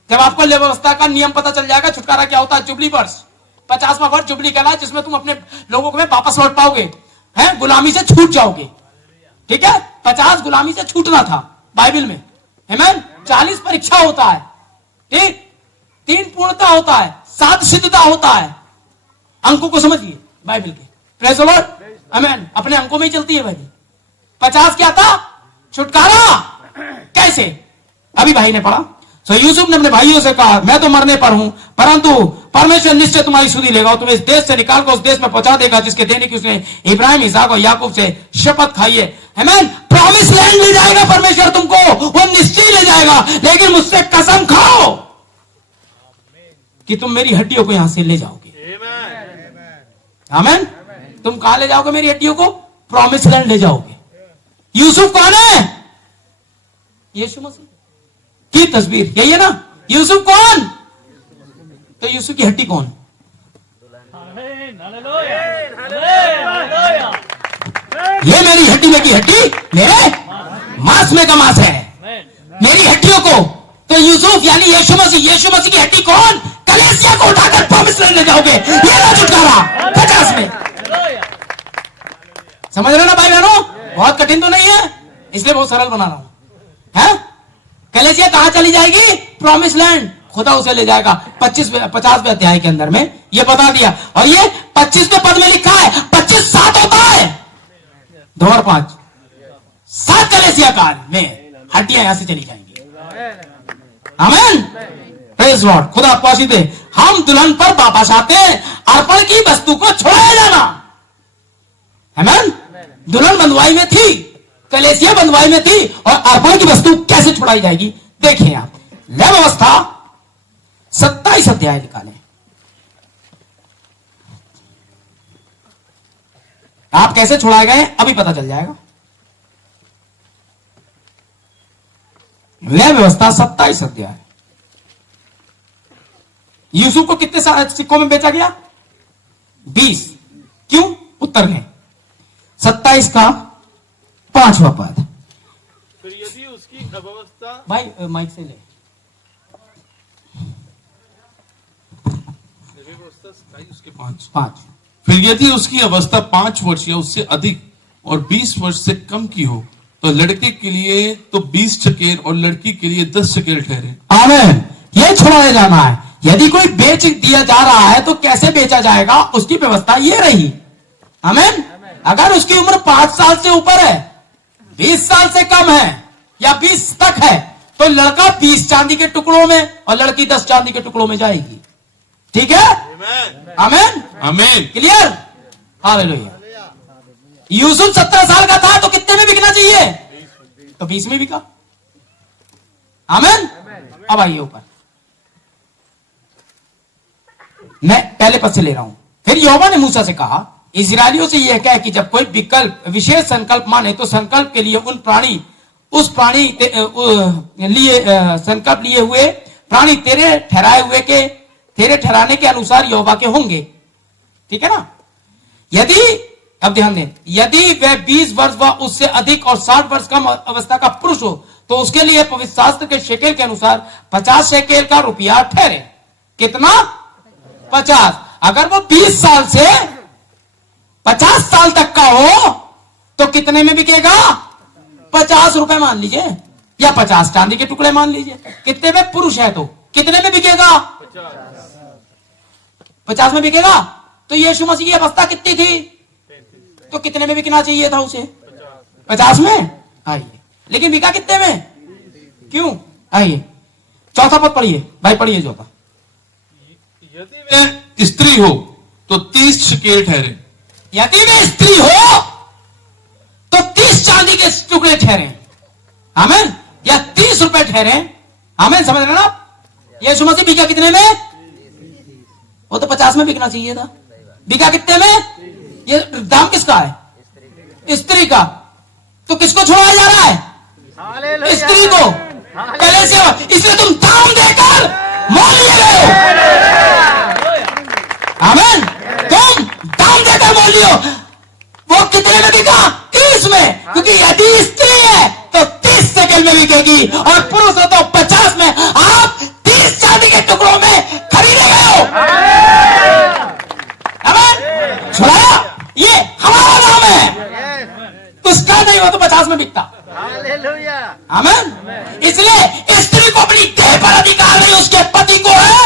जब आपको ले व्यवस्था का नियम पता चल जाएगा, छुटकारा क्या होता है। जुबली वर्ष, 50वां वर्ष जुबली कहलाए, जिसमें तुम अपने लोगों को में वापस लौट पाओगे, हैं, गुलामी से छूट जाओगे। ठीक है, 50 गुलामी से छूटना था बाइबल में। आमीन। 40 परीक्षा होता है, ठीक, 3 पूर्णता होता है, 7 सिद्धता होता है। अंकों को समझिए बाइबल के। Praise the Lord. आमीन। अपने अंकों में ही चलती है भाई। 50 क्या था? छुटकारा। कैसे? अभी भाई ने पढ़ा। सो यूसुफ ने अपने भाइयों से कहा, मैं तो मरने पर हूं, परंतु परमेश्वर निश्चय तुम्हारी सुधि लेगा और तुम्हें इस देश से निकालकर उस देश में पहुंचा देगा जिसके देने की उसने इब्राहिम, इसहाक और याकूब से शपथ खाई है। आमीन। प्रॉमिस लैंड ले जाएगा परमेश्वर तुमको, वो निश्चय ले जाएगा, लेकिन मुझसे कसम खाओ कि तुम मेरी हड्डियों को यहां से ले जाओगे। आमीन। तुम कहां ले जाओगे मेरी हड्डियों को? प्रॉमिस लैंड ले जाओगे। यूसुफ कौन है? यीशु मसीह की तस्वीर यही है ना। यूसुफ कौन? तो यूसुफ की हड्डी कौन? ये मेरी हड्डी में की हड्डी, मेरे मांस में का मांस है, मेरी हड्डियों को। तो यूसुफ यानी यीशु मसीह, यीशु मसीह की हड्डी कौन? कलीसिया को उठाकर प्रॉमिस लैंड ले जाओगे। ये ना छुटकारा 50 में। समझ रहे ना भाई बहनों? बहुत कठिन तो नहीं है, इसलिए बहुत सरल बना रहा हूं। है, कलीसिया कहां चली जाएगी? Promise land. खुदा उसे ले जाएगा। 50वें अध्याय के अंदर में ये बता दिया। और ये 25वें पद में लिखा है, 25 7 होता है, 2 और 5 7 कलीसिया काल में हड्डियां यहां से चली जाएंगी। आमीन। Praise Lord. खुदा आपको आशीष दे। हम दुल्हन पर वापस आते हैं, अर्पण की वस्तु को छोड़ाया जाना। आमीन। दुल्हन बंधुआई में थी, कलीसिया बंधुआई में थी, और अर्पण की वस्तु कैसे छुड़ाई जाएगी देखिए आप। ले व्यवस्था 27 अध्याय निकालें। आप कैसे छुड़ाए गए अभी पता चल जाएगा। ले व्यवस्था 27 अध्याय। यूसुफ को कितने सिक्कों में बेचा गया? 20। क्यों? उत्तर में 27 का 5वां पद। फिर यदि उसकी अव्यवस्था, भाई माइक से ले। उसके 5। 5। फिर यदि उसकी अवस्था 5 वर्ष या उससे अधिक और 20 वर्ष से कम की हो तो लड़के के लिए तो 20 शकेल और लड़की के लिए 10 शकेल ठहरे। आमीन। ये छुड़ाया जाना है। यदि कोई बेच दिया जा रहा है तो कैसे बेचा जाएगा, उसकी व्यवस्था ये रही। आमीन। अगर उसकी उम्र 5 साल से ऊपर है, 20 साल से कम है या 20 तक है, तो लड़का 20 चांदी के टुकड़ों में और लड़की 10 चांदी के टुकड़ों में जाएगी। ठीक है? आमीन। आमीन। क्लियर? हालेलुया। यूसुफ 17 साल का था तो कितने में बिकना चाहिए? तो 20 में बिका। आमीन। अब आइए ऊपर, मैं पहले पद से ले रहा हूं। फिर यहोवा ने मूसा से कहा, इस्राएलियों से यह कह कि जब कोई विकल्प विशेष संकल्प माने तो संकल्प के लिए उस प्राणी लिए संकल्प लिए हुए प्राणी तेरे ठहराने के अनुसार यहोवा के होंगे। ठीक है ना? यदि, अब ध्यान दें, यदि वह 20 वर्ष व उससे अधिक और 60 वर्ष कम अवस्था का पुरुष हो तो उसके लिए पवित्र शास्त्र के शेकेल के अनुसार 50 शेकेल का रुपया ठहरे। कितना? 50। अगर वो 20 साल से 50 साल तक का हो तो कितने में बिकेगा? 50 रुपए मान लीजिए। या 50 चांदी के टुकड़े मान लीजिए, कितने में पुरुष है तो कितने में बिकेगा? 50 में बिकेगा। तो यीशु मसीह की अवस्था कितनी थी? तो कितने में बिकना चाहिए था उसे? 50 में। आइए, लेकिन बिका कितने में? क्यों? आइए चौथा पद पढ़िए भाई, पढ़िए चौथा। यदि वह स्त्री हो तो 30 शकेल ठहरे। यदि वह स्त्री हो तो 30 चांदी के टुकड़े ठहरे, आमीन, या 30 रुपए ठहरे, आमीन, समझ रहे ना आप? यीशु मसीह बिका कितने में? वो तो 50 में बिकना चाहिए था, बिका कितने में? ये दाम किसका है? स्त्री का। तो किसको छुड़ाया जा रहा है? स्त्री को। पहले से इसलिए तुम दाम देकर मोल लिए गए हो, आमीन, तुम दाम देकर मोल लियो। वो कितने में बिका? 30 में, क्योंकि यदि स्त्री है तो 30 सेकंड में बिकेगी और पुरुष हो तो 50 में। आप 30 चांदी के टुकड़ों में खरीदे गए हो, आमीन, छुड़ाया। ये हमारा नाम है, उसका नहीं हो तो 50 में बिकता, आमीन। इसलिए स्त्री को अपनी देह पर अधिकार नहीं, उसके पति को है,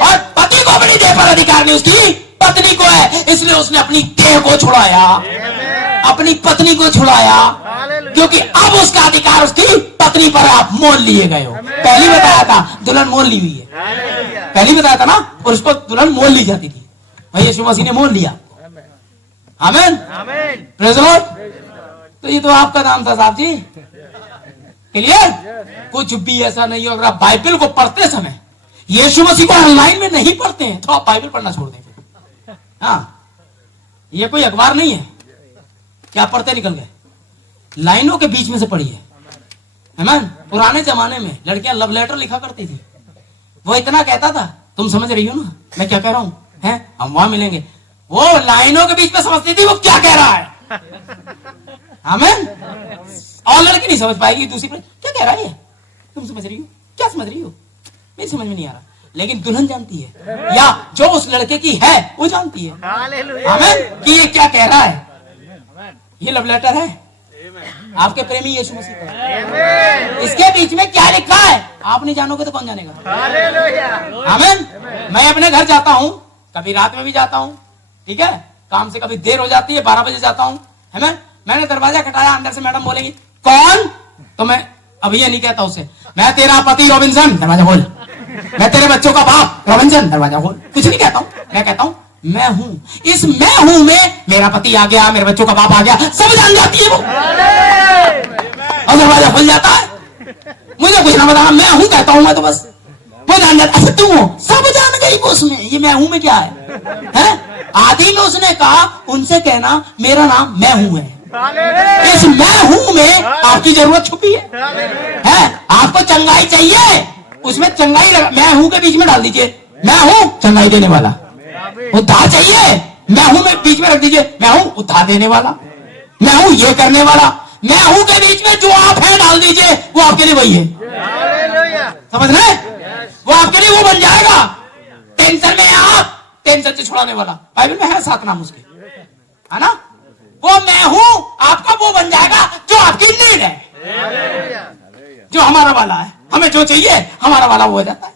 और पति को अपनी देह पर अधिकार नहीं, उसकी पत्नी को है। इसलिए उसने अपनी देह को छुड़ाया, अपनी पत्नी को छुड़ाया, क्योंकि अब उसका अधिकार उसकी पत्नी पर। आप मोल लिए गए हो। पहले बताया था दुल्हन मोल ली हुई है, पहले बताया था ना, और उसको दुल्हन मोल ली जाती थी। भाई यीशु मसीह ने मोल लिया, आमीन, प्रेज़ द लॉर्ड। तो ये तो आपका नाम था साहब जी, क्लियर? कुछ भी ऐसा नहीं हो। अगर आप बाइबल को पढ़ते समय यीशु मसीह को ऑनलाइन में नहीं पढ़ते हैं तो आप बाइबल पढ़ना छोड़ दें। हाँ, ये कोई अखबार नहीं है क्या पढ़ते निकल गए, लाइनों के बीच में से पढ़िए, आमीन। पुराने जमाने में लड़कियां लव लेटर लिखा करती थी, वो इतना कहता था, तुम समझ रही हो ना मैं क्या कह रहा हूं, हैं, हम वहां मिलेंगे। वो लाइनों के बीच में समझती थी वो क्या कह रहा है, आमीन। और लड़की नहीं समझ पाएगी दूसरी पर, क्या कह रहा है, तुम समझ रही हो, क्या समझ रही हो, मेरी समझ में नहीं आ रहा। लेकिन दुल्हन जानती है, या जो उस लड़के की है वो जानती है, आमीन, कि ये क्या कह रहा है। ये लव लेटर है आपके प्रेमी यीशु मसीह का। इसके बीच में क्या लिखा है आप नहीं जानोगे तो कौन जानेगा, आमीन। मैं अपने घर जाता हूं, कभी रात में भी जाता हूं, ठीक है, काम से कभी देर हो जाती है, 12 बजे जाता हूं, है मैं, मैंने दरवाजा खटाया, अंदर से मैडम बोलेंगी कौन, तो मैं अब ये नहीं कहता उसे, मैं तेरा पति रॉबिन्सन, दरवाजा खोल, मैं तेरे बच्चों का बाप रॉबिन्सन, दरवाजा खोल, कुछ नहीं कहता हूं। मैं कहता हूं मैं हूं, इस मैं हूं में मेरा पति आ गया, मेरे बच्चों का बाप आ गया, सब जान जाती है वो, और दरवाजा खुल जाता है। मुझे कुछ ना बताना, मैं हूं कहता हूं मैं तो बस, वो जान जाता। अच्छा तुम हो, सब जान गई वो उसमें, ये मैं हूं में क्या है? आदि में उसने कहा उनसे कहना मेरा नाम मैं हूं है। इस मैं हूं में आपकी जरूरत छुपी है? आपको चंगाई चाहिए, उसमें चंगाई मैं हूं के बीच में डाल दीजिए, मैं हूं चंगाई देने वाला। उद्धार चाहिए, मैं हूं में बीच में रख दीजिए, मैं हूं उद्धार देने वाला, मैं हूं ये करने वाला। मैं हूं के बीच में जो आप हैं डाल दीजिए, वो आपके लिए वही है, समझ रहे? वो आपके लिए वो बन जाएगा। टेंशन में आप, टेंशन से छुड़ाने वाला, बाइबल में है 7 नाम उसके, है ना। वो मैं हूं आपका वो बन जाएगा जो आपकी नीड है, जो हमारा वाला है, हमें जो चाहिए हमारा वाला वो हो जाता है।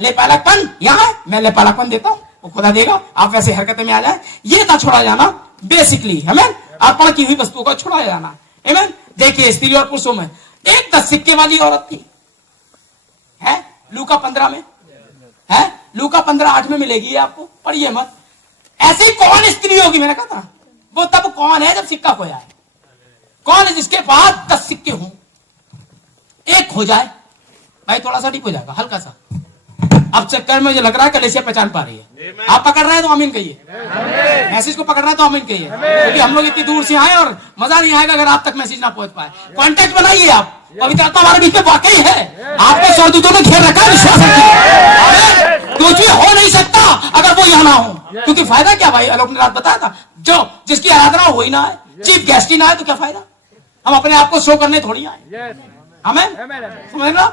लेपालकपन यहाँ है, मैं लेपालकपन देता हूं, वो खुदा देगा, आप वैसे हरकतें में आ जाए। ये था छुड़ा जाना बेसिकली, हमें अर्पण की हुई वस्तुओं का छुड़ाया जाना, आमीन। देखिए स्त्री और पुरुषों में एक 10 सिक्के वाली औरत थी, है लूका 15 में, है लूका 15:8 में मिलेगी आपको, पढ़िए मत। ऐसी कौन स्त्री होगी, मैंने कहा था वो तब कौन है जब सिक्का खोया है, कौन है जिसके पास 10 सिक्के हों, एक हो जाए भाई थोड़ा सा ठीक हो जाएगा, हल्का सा। अब चक्कर में मुझे लग रहा है कलेसिया पहचान पा रही है, आप पकड़ रहे हैं तो आमीन कहिए, मैसेज को पकड़ रहे हैं तो आमीन कहिए, क्योंकि हम लोग इतनी दूर से आए और मजा नहीं आएगा अगर आप तक मैसेज ना पहुंच पाए। कांटेक्ट बनाइए आप, पवित्र आत्मा हमारे बीच में वाकई है, आपको स्वर्गदूतों ने घेर रखा है, विश्वास रखिए, कुछ भी हो नहीं सकता अगर वो यहाँ ना हो, क्योंकि फायदा क्या भाई, आलोक ने रात बताया था, जो जिसकी आराधना हो ही ना है, चीफ गेस्ट ही ना है, तो क्या फायदा, हम अपने आप को शो करने थोड़ी आए, आमीन, समझ लो,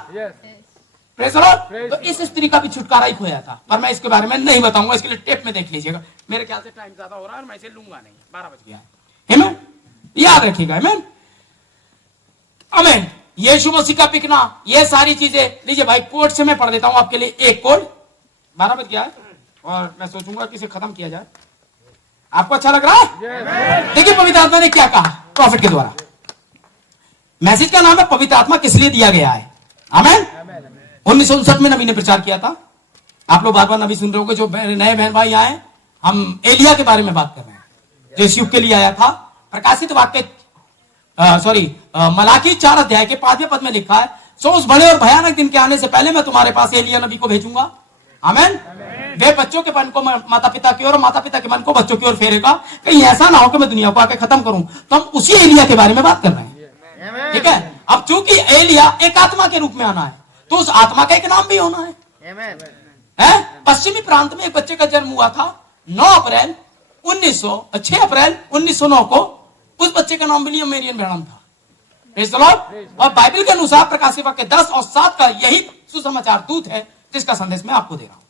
प्रेज़ द लॉर्ड। तो इस स्त्री का भी छुटकारा ही खोया था, पर मैं इसके बारे में नहीं बताऊंगा, इसके लिए टेप में देख लीजिएगा, मेरे ख्याल से टाइम ज्यादा हो रहा है और मैं इसे लूंगा नहीं, 12 बज गया है, आमीन, याद रखिएगा, आमीन, आमीन। यीशु मसीह का पिकना, ये सारी चीजें। लीजिए भाई, कोड से मैं पढ़ देता हूं आपके लिए एक कोड। 12 बज गया है और मैं सोचूंगा कि इसे खत्म किया जाए। आपको अच्छा लग रहा है? देखिए पवित्र आत्मा ने क्या कहा प्रॉफिट के द्वारा। मैसेज का नाम है पवित्र आत्मा किस लिए दिया गया है। आमेन। 1959 में नबी ने प्रचार किया था। आप लोग बार बार नबी सुन रहे होंगे। जो नए बहन भाई आए, हम एलिया के बारे में बात कर रहे हैं जो इस युग के लिए आया था। प्रकाशित वाक्य मलाकी 4 अध्याय के 5वें पद में लिखा है, सो उस बड़े और भयानक दिन के आने से पहले मैं तुम्हारे पास एलिया नबी को भेजूंगा। आमेन। वे बच्चों के मन को माता पिता की ओर और माता पिता के मन को बच्चों की ओर फेरेगा। कहीं ऐसा ना हो कि मैं दुनिया को आके खत्म करूं। तो हम उसी एलिया के बारे में बात कर रहे हैं। ठीक है। अब चूंकि एलिया एक आत्मा के रूप में आना है, तो उस आत्मा का एक नाम भी होना है। पश्चिमी प्रांत में एक बच्चे का जन्म हुआ था 6 अप्रैल 1909 को। उस बच्चे का नाम विलियम मेरियन ब्रैनम था। Praise the Lord. और बाइबल के अनुसार प्रकाशित वाक्य 10 और 7 का यही सुसमाचार दूत है जिसका संदेश मैं आपको दे रहा हूं।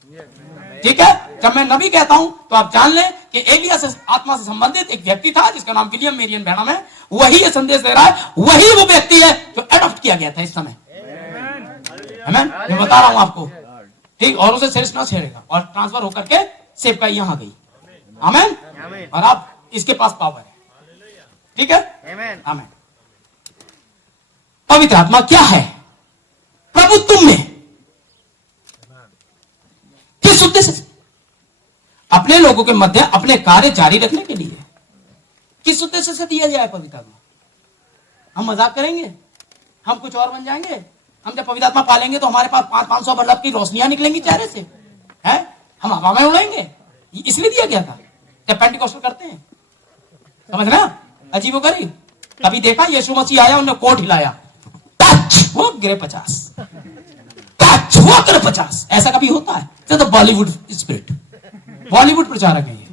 ठीक है। जब मैं नबी कहता हूं तो आप जान लें कि एलिया से आत्मा से संबंधित एक व्यक्ति था जिसका नाम विलियम मेरियन ब्रैनम है। वही ये संदेश दे रहा है। वही वो व्यक्ति है जो एडॉप्ट किया गया था इस समय। आमीन। मैं बता रहा हूं आपको। ठीक। और उसे शेष ना छेड़ेगा और ट्रांसफर होकर के सेवका यहां गई। आमीन। और आप इसके पास पावर है। ठीक है। आमीन। पवित्र आत्मा क्या है? प्रभु तुम में किस उद्देश्य से? अपने लोगों के मध्य अपने कार्य जारी रखने के लिए। किस उद्देश्य से दिया जाए पवित्र आत्मा? हम मजाक करेंगे? हम कुछ और बन जाएंगे? हम जब पवित्र आत्मा पालेंगे तो हमारे पास 500 बल्ब की रोशनियां निकलेंगी चेहरे से, हैं? हम हवा में उड़ेंगे? इसलिए दिया गया था जब पेंटिकॉस्टल करते हैं। समझ रहे हैं? अजीबोगरीब। कभी देखा यीशु मसीह आया, उन्होंने कोट हिलाया, टच वो गिरे 50, टच वो गिरे 50। ऐसा कभी होता है? तो बॉलीवुड स्पिरिट, बॉलीवुड प्रचारक है ये।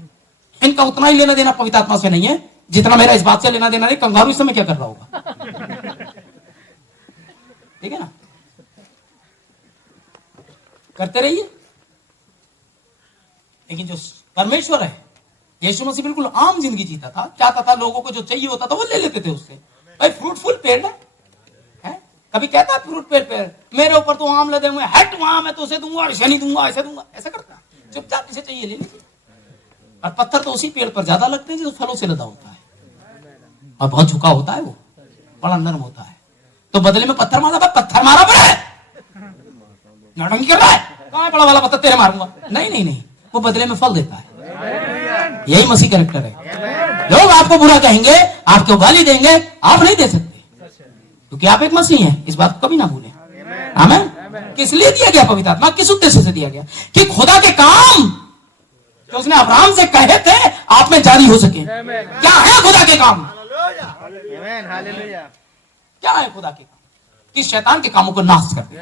इनका उतना ही लेना देना पवित्र आत्मा से नहीं है जितना मेरा इस बात से लेना देना नहीं कंगारू इस समय क्या कर रहा होगा। ठीक है ना? करते रहिए। लेकिन जो परमेश्वर है, यीशु मसीह बिल्कुल आम जिंदगी जीता था। चाहता था लोगों को जो चाहिए होता था वो ले लेते थे उससे। भाई फ्रूटफुल पेड़ है? कभी कहता है फ्रूट पेड़ मेरे ऊपर तो आम लदे हुए, हट वहां मैं तो उसे दूंगा, ऐसे नहीं दूंगा, ऐसे दूंगा, ऐसा करता? चुपचाप इसे चाहिए ले लीजिए। और पत्थर तो उसी पेड़ पर ज्यादा लगते हैं जो फलों से लदा होता है और बहुत झुका होता है, वो बड़ा नरम होता है। तो बदले में पत्थर मारा, पत्थर मारा पड़े नौटंकी कर रहा है, कहां बड़ा वाला पत्थर तेरे मारूंगा? नहीं, वो बदले में फल देता है। यही मसीह कैरेक्टर है। लोग आपको बुरा कहेंगे, आपको गाली देंगे, आप नहीं दे सकते क्योंकि आप एक मसीह हैं। इस बात को कभी ना भूलें। आमीन। किस लिए दिया गया पवित्र आत्मा? किस उद्देश्य से दिया गया? कि खुदा के काम जो उसने अब्राहम से कहे थे आप में जारी हो सके। क्या है खुदा के काम? क्या है खुदा के काम? कि शैतान के कामों को नाश कर दे।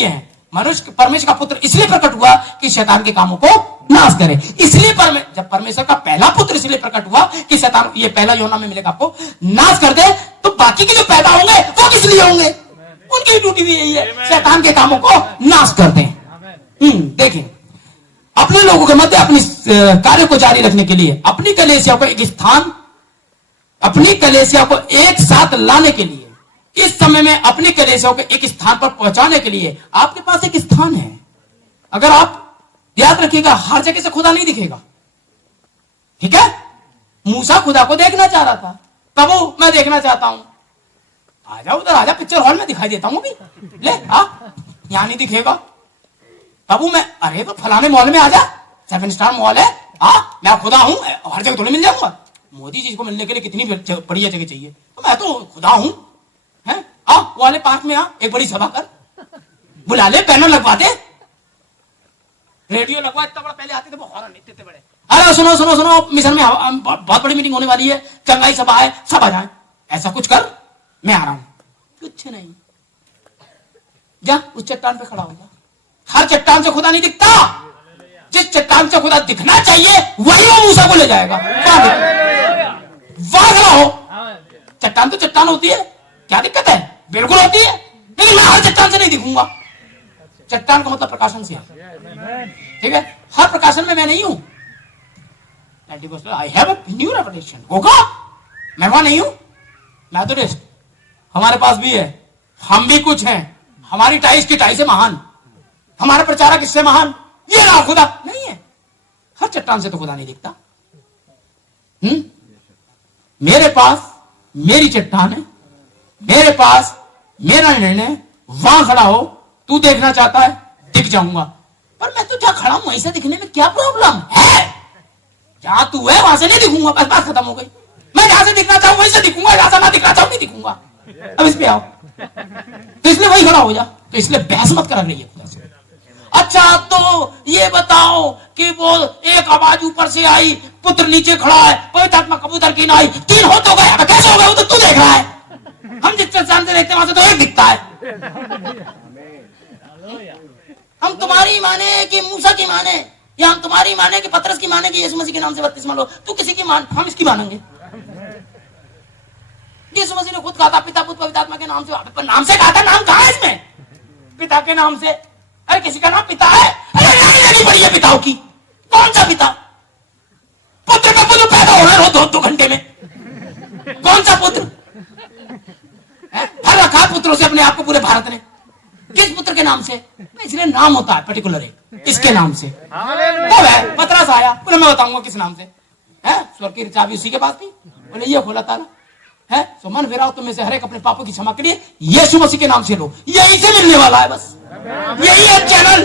ये है मनुष्य परमेश्वर का पुत्र इसलिए प्रकट हुआ कि शैतान के कामों को नाश करे। इसलिए जब परमेश्वर का पहला पुत्र इसलिए प्रकट हुआ कि शैतान, ये पहला यूहन्ना में मिलेगा आपको, नाश कर दे, तो बाकी के जो पैदा होंगे वो किस लिए होंगे? उनकी ड्यूटी भी यही है, शैतान के कामों को नाश कर दें। देखें, अपने लोगों के मध्य अपनी कार्य को जारी रखने के लिए, अपनी कलीसिया को एक स्थान, अपनी कलीसिया को एक साथ लाने के लिए, इस समय में अपनी कलीसिया को एक स्थान पर पहुंचाने के लिए आपके पास एक स्थान है। अगर आप याद रखिएगा, हर जगह से खुदा नहीं दिखेगा। ठीक है? मूसा खुदा को देखना चाह रहा था, प्रभु मैं देखना चाहता हूं। आजा उधर, आजा पिक्चर हॉल में दिखाई देता हूं अभी, ले आ, यहां नहीं दिखेगा। प्रभु मैं, अरे तो फलाने मॉल में आजा, 7 स्टार मॉल है, मैं खुदा हूं, हर जगह थोड़ी मिल जाऊंगा। मोदी जी को मिलने के लिए कितनी बढ़िया जगह चाहिए, तो मैं तो खुदा हूं। हैं? वो वाले पार्क में एक बड़ी सभा कर, बुला ले, बैनर लगवा दे, रेडियो लगवा, इतना बड़ा पहले आते थे वो हॉर्न इतने बड़े, अरे सुनो सुनो सुनो मिशन में बहुत बड़ी मीटिंग होने वाली है, चंगाई सभा है, सब आ जाए, ऐसा कुछ कर, मैं आ रहा हूं। कुछ नहीं, जा उस चट्टान पे खड़ा होगा। हर चट्टान से खुदा नहीं दिखता, जिस चट्टान से खुदा दिखना चाहिए वही वो मूसा को ले जाएगा। वाह हो, चट्टान तो चट्टान होती है, क्या दिक्कत है? बिल्कुल होती है, लेकिन मैं हर चट्टान से नहीं दिखूंगा। चट्टान का मतलब प्रकाशन से है। ठीक है? हर प्रकाशन में मैं नहीं हूं। I have a new revelation होगा, मैं वहां नहीं हूं, मैं तो हमारे पास भी है हम भी कुछ हैं, हमारी टाइस की टाई से महान, हमारा प्रचारक इससे महान, ये ना खुदा नहीं है। हर चट्टान से तो खुदा नहीं दिखता। मेरे पास मेरी चट्टान है, मेरे पास मेरा निर्णय, वहां खड़ा हो, तू देखना चाहता है दिख जाऊंगा, पर मैं तो जहां खड़ा हूं वहीं से दिखने में क्या प्रॉब्लम है? जहां तू है वहां से नहीं दिखूंगा, बस बात खत्म हो गई। मैं जहां से दिखना चाहूं वहीं से दिखूंगा, जहां से ना दिखना चाहूं नहीं दिखूंगा। अब इस पे आओ, तो इसलिए वही खड़ा हो जा, तो इसलिए बहस मत करा रही है। अच्छा तो ये बताओ कि वो एक आवाज ऊपर से आई, पुत्र नीचे खड़ा है, पवित्र आत्मा कबूतर की नाई, 3 हो तो गए, कैसे हो गए? वो तो तू देख रहा है, हम जिस चट्टान से देखते हैं वहां से तो एक दिखता है। हम तुम्हारी माने कि मूसा की माने, या हम तुम्हारी माने कि पतरस की माने कि यीशु मसीह के नाम से बपतिस्मा लो? तू किसी की मान, हम इसकी मानेंगे। यीशु मसीह ने खुद कहा था पिता पुत्र पवित्र आत्मा के नाम से, पर नाम से कहा था, नाम कहां है इसमें? पिता के नाम से। अरे किसी का नाम पिता है? अरे नहीं लेनी पड़ी है पिताओं की। कौन सा पिता? पुत्र का पुत्र पैदा हो रहा है 2 घंटे में, कौन सा पुत्र? हर रखा पुत्रों से अपने आप को पूरे भारत ने, किस पुत्र के नाम से? इसलिए नाम होता है पर्टिकुलर एक, इसके नाम से। कब है? पतरस आया, बोले मैं बताऊंगा किस नाम से है। स्वर्ग की चाबी उसी के पास थी, बोले ये खोला ताला है, सो मन फिराओ तुम में से हर एक अपने पापों की क्षमा के लिए यीशु मसीह के नाम से लो। यही से मिलने वाला है, बस यही है चैनल,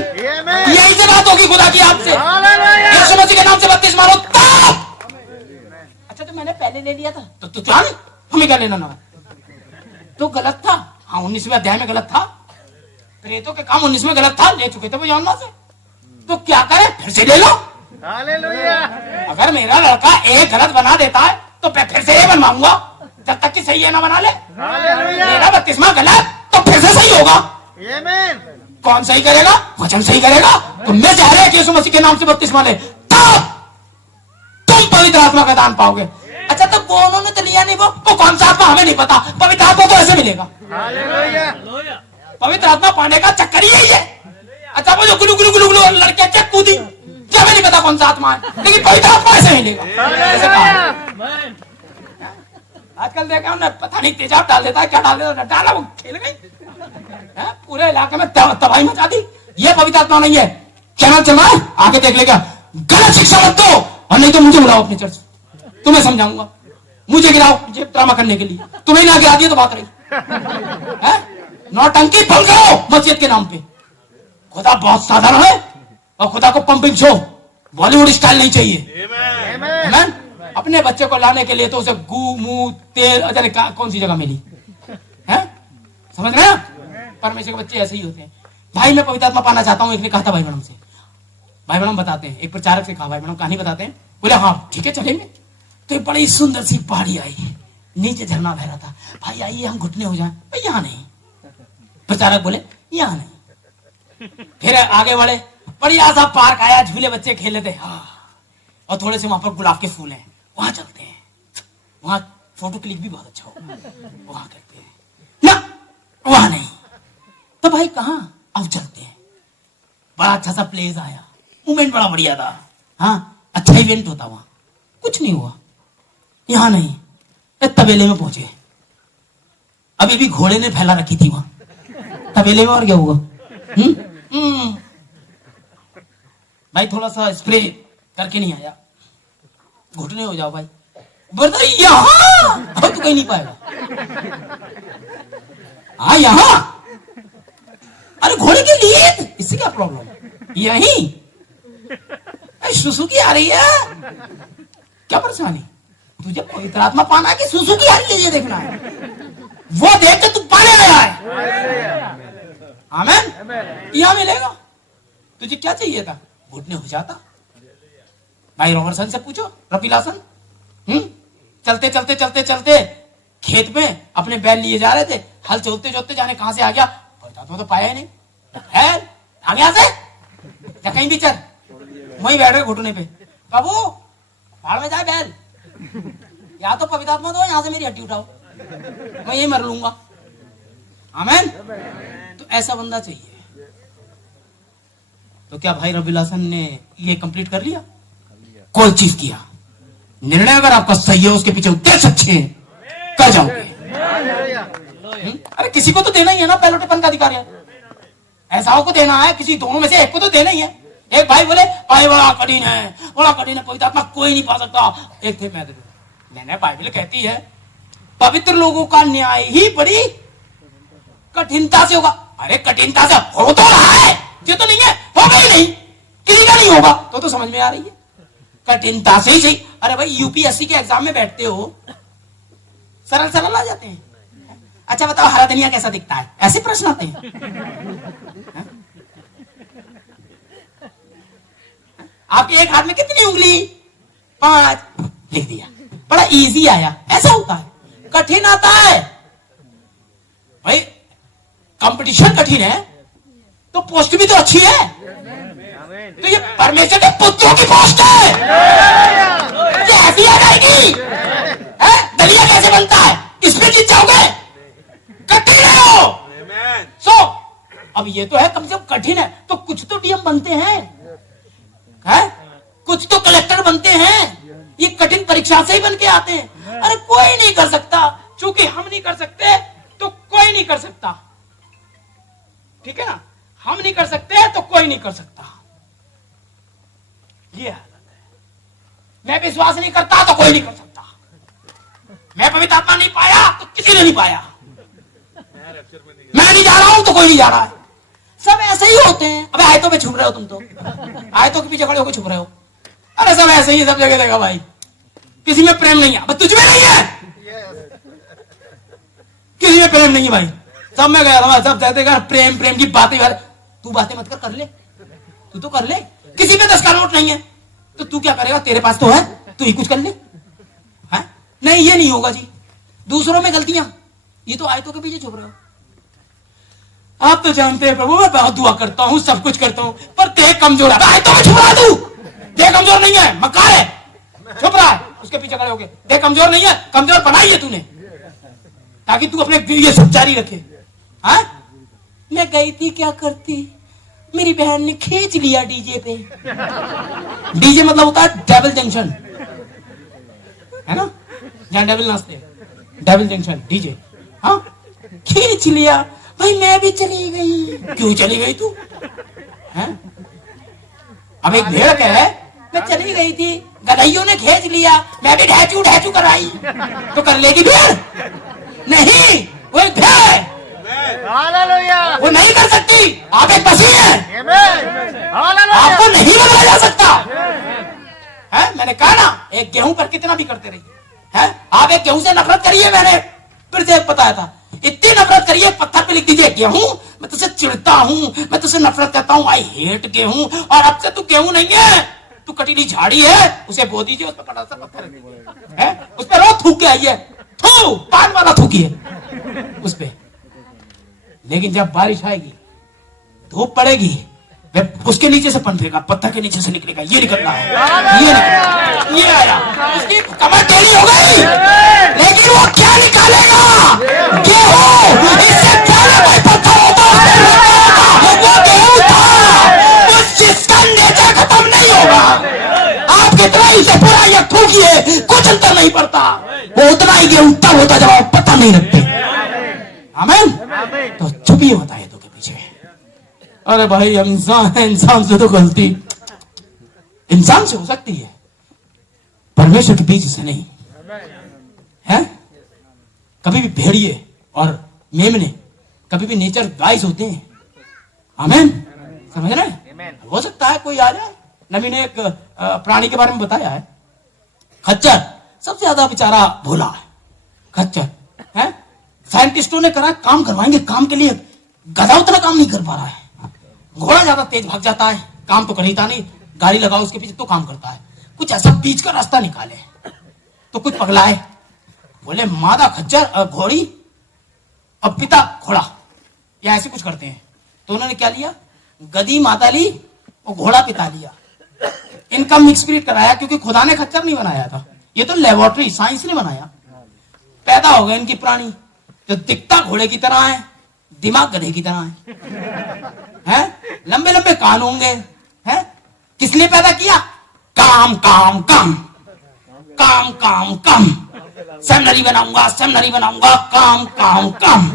यही से बात होगी खुदा की आपसे। यीशु मसीह के नाम से बपतिस्मा लो तब। अच्छा तो मैंने पहले ले लिया था तो जान हमें क्या लेना ना, तो गलत था। हाँ 19वें अध्याय में गलत था, प्रेतों के काम 19 में गलत था, ले चुके थे वो यूहन्ना से, तो क्या करे? फिर से ले लो। अगर मेरा लड़का एक गलत बना देता है तो फिर से ये बनवाऊंगा, जब तक कि सही है ना बना ले। मेरा बपतिस्मा गलत तो फिर से सही होगा। कौन सही करेगा? वचन सही करेगा। तो मैं चाह रहा है कि यीशु मसीह के नाम से बपतिस्मा ले, तब तुम पवित्र आत्मा का दान पाओगे। अच्छा तो वो उन्होंने तो लिया नहीं, वो कौन सा आत्मा हमें नहीं पता, पवित्र आत्मा तो ऐसे मिलेगा। पवित्र आत्मा पाने का चक्कर ही यही है। अच्छा वो जो गुलू गुलू गुलू गुलू लड़के चेक कूदी, जो हमें नहीं पता कौन सा आत्मा है, लेकिन पवित्र आत्मा ऐसे मिलेगा। ऐसे कहा आजकल देखा हमने, पता नहीं तेजाब डाल देता है, क्या डाल देता, डाला वो खेल गई, पूरे इलाके में तबाही मचा दी। ये पवित्र आत्मा नहीं है। चैनल चल रहा है, आके देख लेगा। गलत शिक्षा मत दो, और नहीं तो मुझे बुलाओ अपनी चर्च, तुम्हें समझाऊंगा। मुझे गिराओ मुझे ड्रामा करने के लिए, तुम्हें ना गिरा दिया तो बात रही। नौटंकी बंद करो मस्जिद के नाम पे। खुदा बहुत साधारण है, और खुदा को पंपिंग शो बॉलीवुड स्टाइल नहीं चाहिए। अपने बच्चे को लाने के लिए तो उसे गू मुंह तेल, अरे कौन सी जगह मिली है, समझ रहे हैं? परमेश्वर के बच्चे ऐसे ही होते हैं। भाई मैं पवित्र आत्मा पाना चाहता हूँ, एक ने कहा था भाई मैडम से, भाई मैडम बताते हैं, एक प्रचारक से कहा, भाई मैडम कहानी बताते हैं, बोले हाँ ठीक है चलेंगे। तो एक बड़ी सुंदर सी पहाड़ी आई, नीचे झरना बह रहा था, भाई आइए हम घुटने हो जाए। यहाँ नहीं, प्रचारक बोले यहाँ नहीं। फिर आगे बढ़े, बढ़िया सा पार्क आया, झूले बच्चे खेल लेते, हाँ, और थोड़े से वहां पर गुलाब के फूल हैं, वहां चलते हैं, वहां फोटो क्लिक भी बहुत अच्छा हो, वहां करते हैं ना, वहां नहीं। तो भाई कहां? अब चलते हैं। बड़ा अच्छा सा प्लेस आया, मूवमेंट बड़ा बढ़िया था, हाँ अच्छा इवेंट होता, वहां कुछ नहीं हुआ। यहां नहीं, तबेले में पहुंचे, अभी भी घोड़े ने फैला रखी थी वहां तबेले में, और क्या हुआ? भाई थोड़ा सा स्प्रे करके नहीं आया, घुटने हो जाओ भाई, बोलता यहां अब तो कहीं नहीं पाएगा। हाँ यहां, अरे घोड़े के लिए इससे क्या प्रॉब्लम? यही सुसुकी आ रही है, क्या परेशानी? तुझे पवित्र आत्मा पाना है कि सुसुकी आ रही है ये देखना है, वो देख के तू पाने लगा है। आमेन। यहां मिलेगा। तुझे क्या चाहिए था? घुटने हो जाता। भाई रॉबर्टसन से पूछो, रफीलासन, चलते चलते चलते चलते खेत में अपने बैल लिए जा रहे थे, हल चलते चलते जाने कहां से आ गया, तो पाया ही नहीं है, आ गया से या कहीं भी चल, वहीं बैठ गए घुटने पे। बाबू भाड़ में जाए बैल, या तो पवित्र आत्मा दो, यहां से मेरी हड्डी उठाओ, मैं यही मर लूंगा। आमेन। तो ऐसा बंदा चाहिए। तो क्या भाई रफीलासन ने ये कंप्लीट कर लिया? कोई चीज किया। निर्णय अगर आपका सही है, उसके पीछे उद्देश्य अच्छे हैं, कर जाओगे। अरे किसी को तो देना ही है ना, पैलोटेपन का अधिकार है, ऐसा को देना है, किसी दोनों में से एक को तो देना ही है। एक भाई बोले भाई बड़ा कठिन है, पवित्र आत्मा कोई नहीं पा सकता। एक थे मैंने बाइबल कहती है पवित्र लोगों का न्याय ही बड़ी कठिनता से होगा। अरे कठिनता से हो तो रहा है, ये तो नहीं है, होगा ही नहीं, किसी का नहीं होगा, तो समझ में आ रही है, कठिनता से ही सही। अरे भाई यूपीएससी के एग्जाम में बैठते हो, सरल सरल आ जाते हैं। अच्छा बताओ हरा धनिया कैसा दिखता है, ऐसे प्रश्न आते हैं। आपके एक हाथ में कितनी उंगली, 5, लिख दिया, बड़ा इजी आया। ऐसा होता है, कठिन आता है भाई, कंपटीशन कठिन है तो पोस्ट भी तो अच्छी है, तो ये परमेश्वर के पुत्रों की पोस्ट है, ये ऐसी आ जाएगी। दलिया कैसे बनता है, इसमें जीत जाओगे, कठिन है वो। सो अब ये तो है कम से कम कठिन है, तो कुछ तो डीएम बनते हैं, कुछ तो कलेक्टर बनते हैं, ये कठिन परीक्षा से ही बन के आते हैं। अरे कोई नहीं कर सकता, चूंकि हम नहीं कर सकते तो कोई नहीं कर सकता, ठीक है ना, हम नहीं कर सकते तो कोई नहीं कर सकता, ये हालत है। मैं विश्वास नहीं करता तो कोई नहीं कर सकता, मैं पवित्र आत्मा नहीं पाया तो किसी ने नहीं पाया, मैं नहीं जा रहा हूं तो कोई नहीं जा रहा है, सब ऐसे ही होते हैं। अबे आयतों पे छुप रहे हो तुम, तो आयतों के पीछे खड़े होकर छुप रहे हो। अरे सब ऐसे ही, सब जगह देखा भाई, किसी में प्रेम नहीं है, तुझ में नहीं है, किसी में प्रेम नहीं है भाई, सब में गया था, सब कहते प्रेम प्रेम की बातें, तू बातें मत कर ले, तू तो कर ले, किसी में 10 का नोट नहीं है तो तू क्या करेगा, तेरे पास तो है, तू ही कुछ कर ले। नहीं ये नहीं होगा जी, दूसरों में गलतियां, ये तो आयतों के पीछे छुप रहे हो। आप तो जानते हैं प्रभु मैं बहुत दुआ करता हूँ, सब कुछ करता हूँ, पर देह कमजोर है, आयतों में छुप रहा है, तू देह कमजोर नहीं है, मक्कार है, छुप रहा है, उसके पीछे खड़े हो गए, देह कमजोर नहीं है, कमजोर बनाई है तूने ताकि तू अपने ये सब जारी रखे। हाँ मैं गई थी, क्या करती, मेरी बहन ने खींच लिया डीजे पे, डीजे मतलब होता है डेविल जंक्शन, है ना, जहां डेविल नाचते, डेविल जंक्शन डीजे। हाँ खींच लिया भाई, मैं भी चली गई। क्यों चली गई तू, है? अब एक भेड़ है, मैं चली गई थी, गधइयों ने खींच लिया, मैं भी ढैचू ढैचू कराई, तो कर लेगी भेड़? नहीं, वो एक भेड़, वो नहीं कर सकती। आप एक मसीह हैं, आपको नहीं बदला जा सकता है। मैंने कहा ना, एक गेहूं पर कितना भी करते रहिए, है? आप एक गेहूं से नफरत करिए, मैंने फिर से बताया था, इतनी नफरत करिए, पत्थर पे लिख दीजिए गेहूं, मैं तुझसे चिढ़ता हूं, मैं तुझसे नफरत करता हूं, आई हेट गेहूं, और अब से तू गेहूं नहीं है, तू कटीली झाड़ी है, उसे बो दीजिए, उस पर बड़ा सा पत्थर है, उस पर रोज थूक के आइए, थू पान वाला थूकिए उस पे। लेकिन जब बारिश आएगी, धूप पड़ेगी, उसके नीचे से पनपेगा, पत्थर के नीचे से निकलेगा, ये निकलना है, ये निकलना, ये आया, उसकी कमर टेढ़ी हो गई, लेकिन वो क्या निकालेगा, गेहूं, इससे पहले कोई पत्थर होता, वो गेहूं था, जिसका नेचर खत्म नहीं होगा। आप कितना इसे पूरा या थूकिए, कुछ अंतर नहीं पड़ता, वो उतना ही गेहूं तब होता जब आप पता नहीं रखते। आमीन। तो चुपिए होता है तो के पीछे। अरे भाई इंसान है, इंसान से तो गलती इंसान से हो सकती है, परमेश्वर के बीच से नहीं है। कभी भी भेड़िए और मेमने कभी भी नेचर वाइज होते हैं। आमीन, समझ रहे हैं? हो सकता है कोई आ जाए। नबी ने एक प्राणी के बारे में बताया है, खच्चर, सबसे ज्यादा बेचारा भोला है खच्चर, है? साइंटिस्टों ने करा, काम करवाएंगे, काम के लिए गधा उतना काम नहीं कर पा रहा है, घोड़ा ज्यादा तेज भाग जाता है, काम तो करता नहीं, गाड़ी लगाओ उसके पीछे तो काम करता है, कुछ ऐसा बीच का रास्ता निकाले, तो कुछ पगलाए, बोले मादा खच्चर घोड़ी और पिता घोड़ा, या ऐसे कुछ करते हैं। तो उन्होंने क्या लिया, गधी माता ली और घोड़ा पिता लिया, इनका मिक्स क्रिएट कराया, क्योंकि खुदा ने खच्चर नहीं बनाया था, ये तो लेबोरेटरी साइंस ने बनाया। पैदा हो गए इनकी प्राणी, जो दिखता घोड़े की तरह है, दिमाग गधे की तरह है? लंबे लंबे कान होंगे, हैं? किसने पैदा किया? काम काम काम काम काम काम, सेमिनरी बनाऊंगा, सेमिनरी बनाऊंगा, काम काम काम,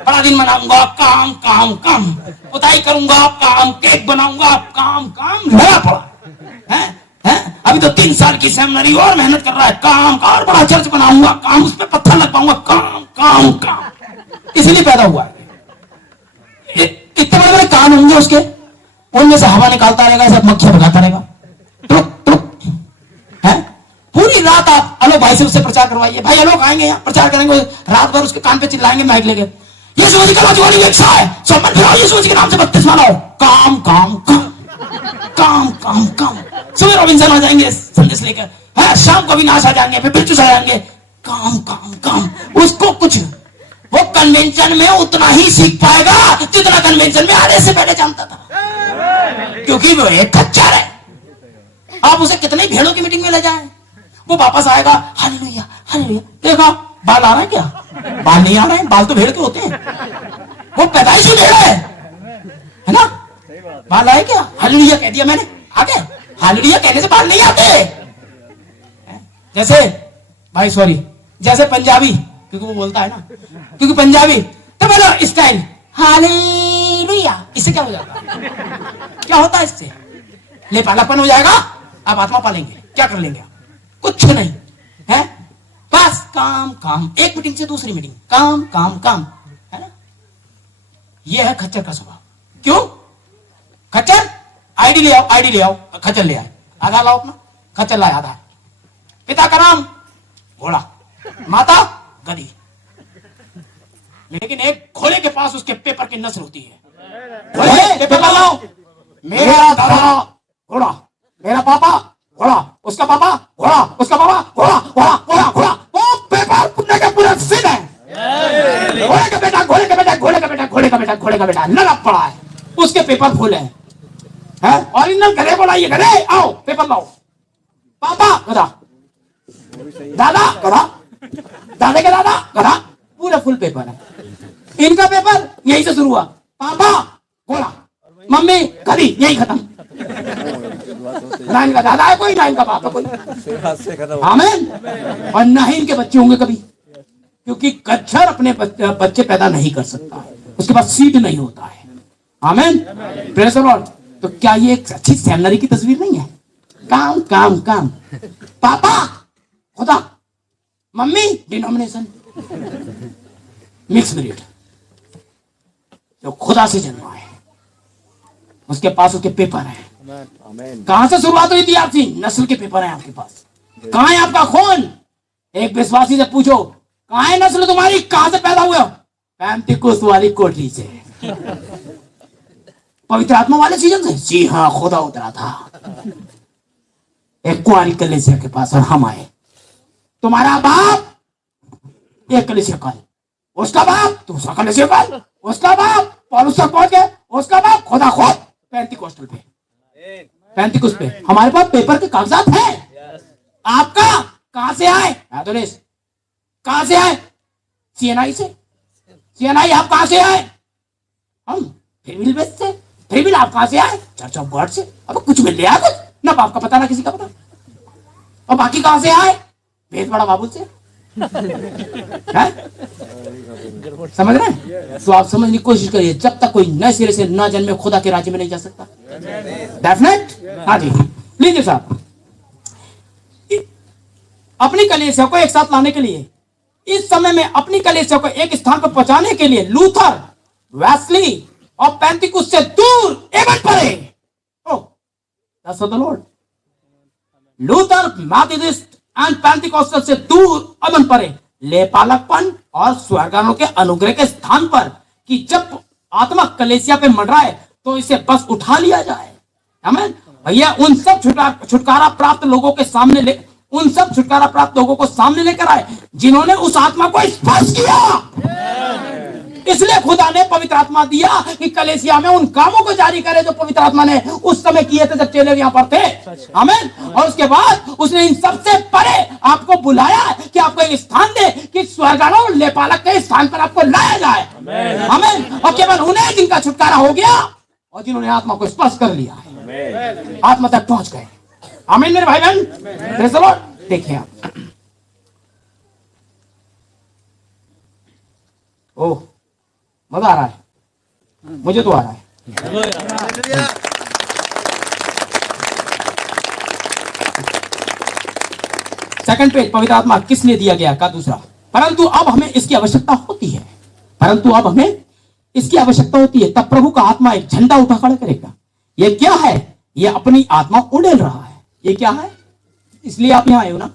बड़ा दिन बनाऊंगा, काम काम काम, पुताई करूंगा, काम, केक बनाऊंगा, काम काम, लगा पड़ा है। अभी तो 3 साल की सेमिनरी और मेहनत कर रहा है, काम का, और बड़ा चर्च बनाऊंगा, काम, उस पर पत्थर लग पाऊंगा, काम काम काम, इसलिए पैदा हुआ है। इतने बड़े बड़े कान होंगे उसके, उनमें से हवा निकालता रहेगा, सब मक्खियां भगाता रहेगा, टुक टुक है। पूरी रात आप अलोक भाई से उससे प्रचार करवाइए, भाई अलोक आएंगे यहाँ प्रचार करेंगे, रात भर उसके कान पे चिल्लाएंगे माइक लेके, यीशु मसीह का वाली इच्छा है, सब मन फिराओ, यीशु मसीह के नाम से बपतिस्मा लो, काम काम काम काम काम काम। सुबह रॉबिन्सन आ जाएंगे संदेश लेकर, है, शाम को विनाश आ जाएंगे, फिर बिरचूस आ जाएंगे, काम काम काम। उसको कुछ, वो कन्वेंशन में उतना ही सीख पाएगा जितना कन्वेंशन में आने से पहले जानता था, क्योंकि वो एक खच्चर है। आप उसे कितनी भेड़ों की मीटिंग में ले जाएं, वो वापस आएगा, हालेलुया हालेलुया। देखा बाल आ रहे हैं क्या? बाल नहीं आ रहे हैं, बाल तो भेड़ के होते हैं, वो पैदाइश ही भेड़ है ना। बाल आए क्या? हालेलुया कह दिया मैंने, आ गए। हालेलुया कहने से बाल नहीं आते। जैसे भाई सॉरी, जैसे पंजाबी, क्योंकि वो बोलता है ना, क्योंकि पंजाबी तो बोलो स्टाइल हालेलुया, इससे क्या हो जाता है? क्या होता है इससे? ले पालापन हो जाएगा, आप आत्मा पालेंगे, क्या कर लेंगे आप? कुछ नहीं है, बस काम काम, एक मीटिंग से दूसरी मीटिंग, काम काम काम, है ना। यह है खच्चर का स्वभाव। क्यों? खच्चर आईडी ले आओ, आईडी ले आओ, खच्चर ले आए, आधा लाओ अपना, खच्चर लाए आधा। पिता का नाम घोड़ा, माता गधी, लेकिन एक घोड़े के पास उसके पेपर की नस्ल होती है। घोड़े के पेपर लाओ, मेरा दादा घोड़ा, मेरा पापा घोड़ा, उसका पापा घोड़ा, उसका पापा घोड़ा घोड़ा घोड़ा घोड़ा, वो पेपर पूरे के पूरे सिद्ध है। घोड़े का बेटा, घोड़े का बेटा, घोड़े का बेटा, घोड़े का बेटा, घोड़े का बेटा लगा पड़ा है, उसके पेपर फुल है। ओरिजिनल गधे को लाइए, गधे आओ पेपर लाओ, पापा गधा, दादा गधा, दादा के दादा गधा, पूरा फुल पेपर है। इनका पेपर यहीं से शुरू हुआ, पापा घोड़ा, मम्मी गधी, यही खत्म। ना इनका दादा है कोई, ना इनका पापा कोई, आमीन। और ना ही इनके बच्चे होंगे कभी, क्योंकि कच्छर अपने बच्चे पैदा नहीं कर सकता, उसके पास सीड नहीं होता है। आमीन, प्रेज़ द लॉर्ड। तो क्या ये एक अच्छी सेमिनरी की तस्वीर नहीं है? काम काम काम, पापा खुदा, मम्मी डिनोमिनेशन, मिक्स ब्रीड, जो खुदा से जन्मा है, उसके पास उसके पेपर है। कहां से शुरुआत हुई थी आपकी? नस्ल के पेपर है आपके पास। कहां है आपका खून? एक विश्वासी से पूछो, कहां है नस्ल तुम्हारी, कहां से पैदा हुए हो? पैंतीकोस वाली कोठरी से, पवित्र आत्मा वाले सीजन से। जी हाँ, खुदा उतरा था एक कुंवारी कलीसिया के पास और हम आए। तुम्हारा बाप एक कलीसिया काल, उसका बाप दूसरा कलीसिया काल, उसका बाप पौलुस तक पहुंच गए, उसका बाप खुदा खुद पेंटिकोस्टल पे, पेंटिकोस्ट पे। हमारे पास पेपर के कागजात हैं। आपका कहां से आए? एडोनिस कहां से आए? सीएनआई से। सीएनआई आप कहां से आए? हम फ्रीविल बेस से। फ्रीविल आप कहां से आए? चर्च ऑफ गॉड से। अब कुछ मिल लिया कुछ ना, बाप का पता ना किसी का पता। और बाकी कहां से आए? भेद बड़ा बाबू से। समझ रहे हैं? तो आप समझने की कोशिश करिए, जब तक कोई नए सिरे से ना जन्मे खुदा के राज्य में नहीं जा सकता। डेफिनेट। हाँ जी, लीजिए साहब, अपनी कलीसिया को एक साथ लाने के लिए, इस समय में अपनी कलीसिया को एक स्थान पर पहुंचाने के लिए लूथर, वेस्ली और पेंटिकुस से दूर एवं परे, that's the Lord, Luther, Methodist and Pentecostal से दूर एवं परे, लेपालकपन और स्वर्गारोहण के अनुग्रह के स्थान पर, कि जब आत्मा कलीसिया पे मंडराए तो इसे बस उठा लिया जाए। आमीन भैया। उन सब छुटकारा प्राप्त लोगों के सामने उन सब छुटकारा प्राप्त लोगों को सामने लेकर आए जिन्होंने उस आत्मा को स्पर्श किया। इसलिए खुदा ने पवित्र आत्मा दिया कि कलीसिया में उन कामों को जारी करे जो पवित्र आत्मा ने उस समय किए थे जब चेले यहाँ पर थे। आमीन। और उसके बाद उसने इन सबसे परे आपको बुलाया कि आपको एक स्थान दे कि स्वर्गारोहण लेपालक के स्थान पर आपको लाया जाए। आमीन। और केवल उन्हें जिनका छुटकारा हो गया और जिन्होंने आत्मा को स्पर्श कर लिया है, आत्मा तक पहुंच गए। आमीन मेरे भाई बहन। Praise the Lord. देखिए आप, ओह, मजा आ रहा है, मुझे तो आ रहा है। सेकंड पेज, पवित्र आत्मा किसने दिया गया का दूसरा। परंतु अब हमें इसकी आवश्यकता होती है, परंतु अब हमें इसकी आवश्यकता होती है, तब प्रभु का आत्मा एक झंडा उठा खड़ा करेगा। ये क्या है? ये अपनी आत्मा उड़ेल रहा है। ये क्या है? इसलिए आप यहां आए हो ना,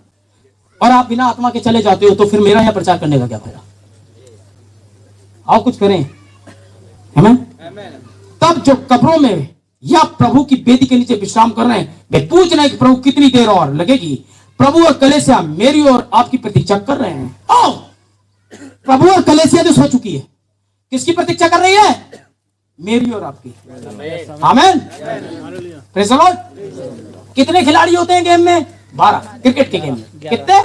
और आप बिना आत्मा के चले जाते हो, तो फिर मेरा यहां प्रचार करने का क्या फायदा? आओ कुछ करें, आमीन। तब जो कब्रों में या प्रभु की बेदी के नीचे विश्राम कर रहे हैं, वे पूछ रहे हैं कि प्रभु कितनी देर और लगेगी। प्रभु और कलीसिया मेरी और आपकी प्रतीक्षा कर रहे हैं। आओ, प्रभु और कलीसिया जो सो चुकी है, किसकी प्रतीक्षा कर रही है? मेरी और आपकी। आमीन, प्रेज़ द लॉर्ड। कितने खिलाड़ी होते हैं गेम में? 12। क्रिकेट के गेम में कितने?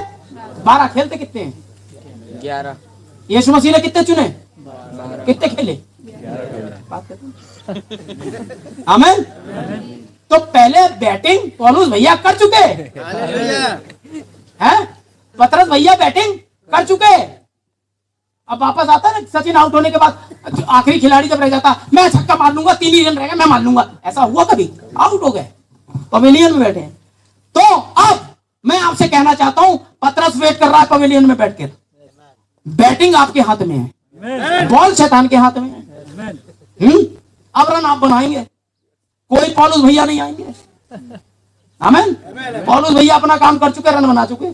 12। खेलते कितने हैं? 11। यीशु मसीह ने कितने चुने? कितने खेले? आमीन। तो पहले बैटिंग पौलुस भैया कर चुके हैं, पतरस भैया बैटिंग कर चुके। अब वापस आता है ना सचिन आउट होने के बाद, आखिरी खिलाड़ी जब रह जाता, मैं छक्का मार लूंगा, 3 ही रन रह गए, मैं मार लूंगा। ऐसा हुआ कभी? आउट हो गए, पवेलियन में बैठे हैं। तो अब मैं आपसे कहना चाहता हूं, पतरस वेट कर रहा है पवेलियन में बैठकर। बैटिंग आपके हाथ में है, बॉल शैतान के हाथ में है। अब रन आप बनाएंगे, कोई पौलुस भैया नहीं आएंगे। आमीन। पौलुस भैया अपना काम कर चुके, रन बना चुके।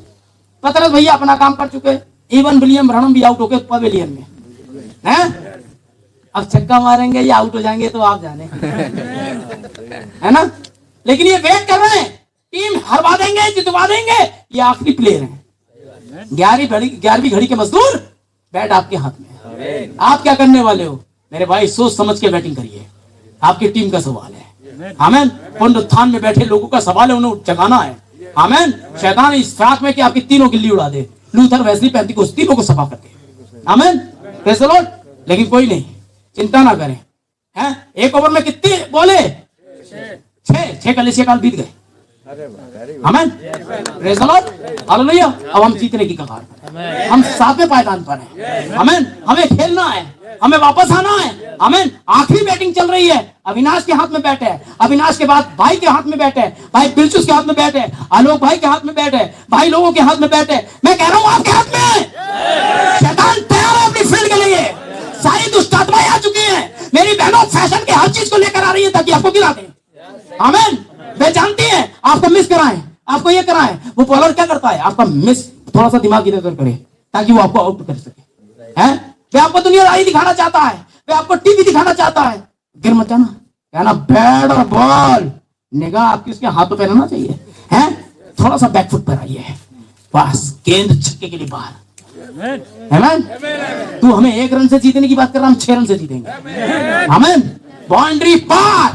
पतरस भैया अपना काम कर चुके। इवन विलियम ब्रनम भी आउट हो गए पवेलियन में, हैं? अब छक्का मारेंगे या आउट हो जाएंगे तो आप जाने, है ना? लेकिन ये वेट कर रहे हैं, टीम हरवा देंगे, जितवा देंगे, ये आखिरी प्लेयर हैं। 11वीं घड़ी के मजदूर, बैट आपके हाथ में है। आप क्या करने वाले हो मेरे भाई? सोच समझ के बैटिंग करिए, आपकी टीम का सवाल है। आमीन। पुनरुत्थान में बैठे लोगों का सवाल है, उन्हें जगाना है। आमीन। शैतान इस फ्राक में कि आपकी तीनों गिल्ली उड़ा दे, लूथर, वेस्ली, पेंटिकोस्ट, तीनों को सफा करके। आमीन, प्रेज़ द लॉर्ड। लेकिन कोई नहीं, चिंता ना करें, हैं? एक ओवर में कितने बोले? 6 कलीसिया काल बीत गए। आमीन, प्रेज़ द लॉर्ड, हालेलुया। अब हम जीतने की कगार पर, हम 7वें पायदान पर हैं। आमीन। हमें खेलना है, हमें वापस आना है। आमीन। आखिरी बैटिंग चल रही है, अविनाश के हाथ में बैट है, अविनाश के बाद भाई के हाथ में बैट है, भाई बिरचुस के हाथ में बैट है, आलोक भाई के हाथ में बैट है, भाई लोगों के हाथ में बैट है। मैं कह रहा हूं आपके हाथ में। शैतान तैयार है अपनी फील्ड के लिए, सारी दुष्ट आत्माएं आ चुकी हैं। मेरी बहनों फैशन के हर चीज को लेकर आ रही है ताकि आपको गिरा दें। आमीन। वे जानती हैं आपको मिस कराएं, आपको ये कराएं। वो बॉलर क्या करता है? आपका मिस, थोड़ा सा दिमाग इधर उधर करे ताकि वो आपको आउट कर सके, हैं? वे आपको दुनियादारी दिखाना चाहता है, वे आपको टीवी दिखाना चाहता है। गिर मत जाना, कहना बैट और बॉल, निगाह आपकी उसके हाथों पे रहना चाहिए, हैं? थोड़ा सा बैकफुट पर आइए, बस गेंद छक्के के लिए बाहर। आमीन। तू हमें 1 रन से जीतने की बात कर रहा, हम 6 रन से जीतेंगे। आमीन। बाउंड्री पार,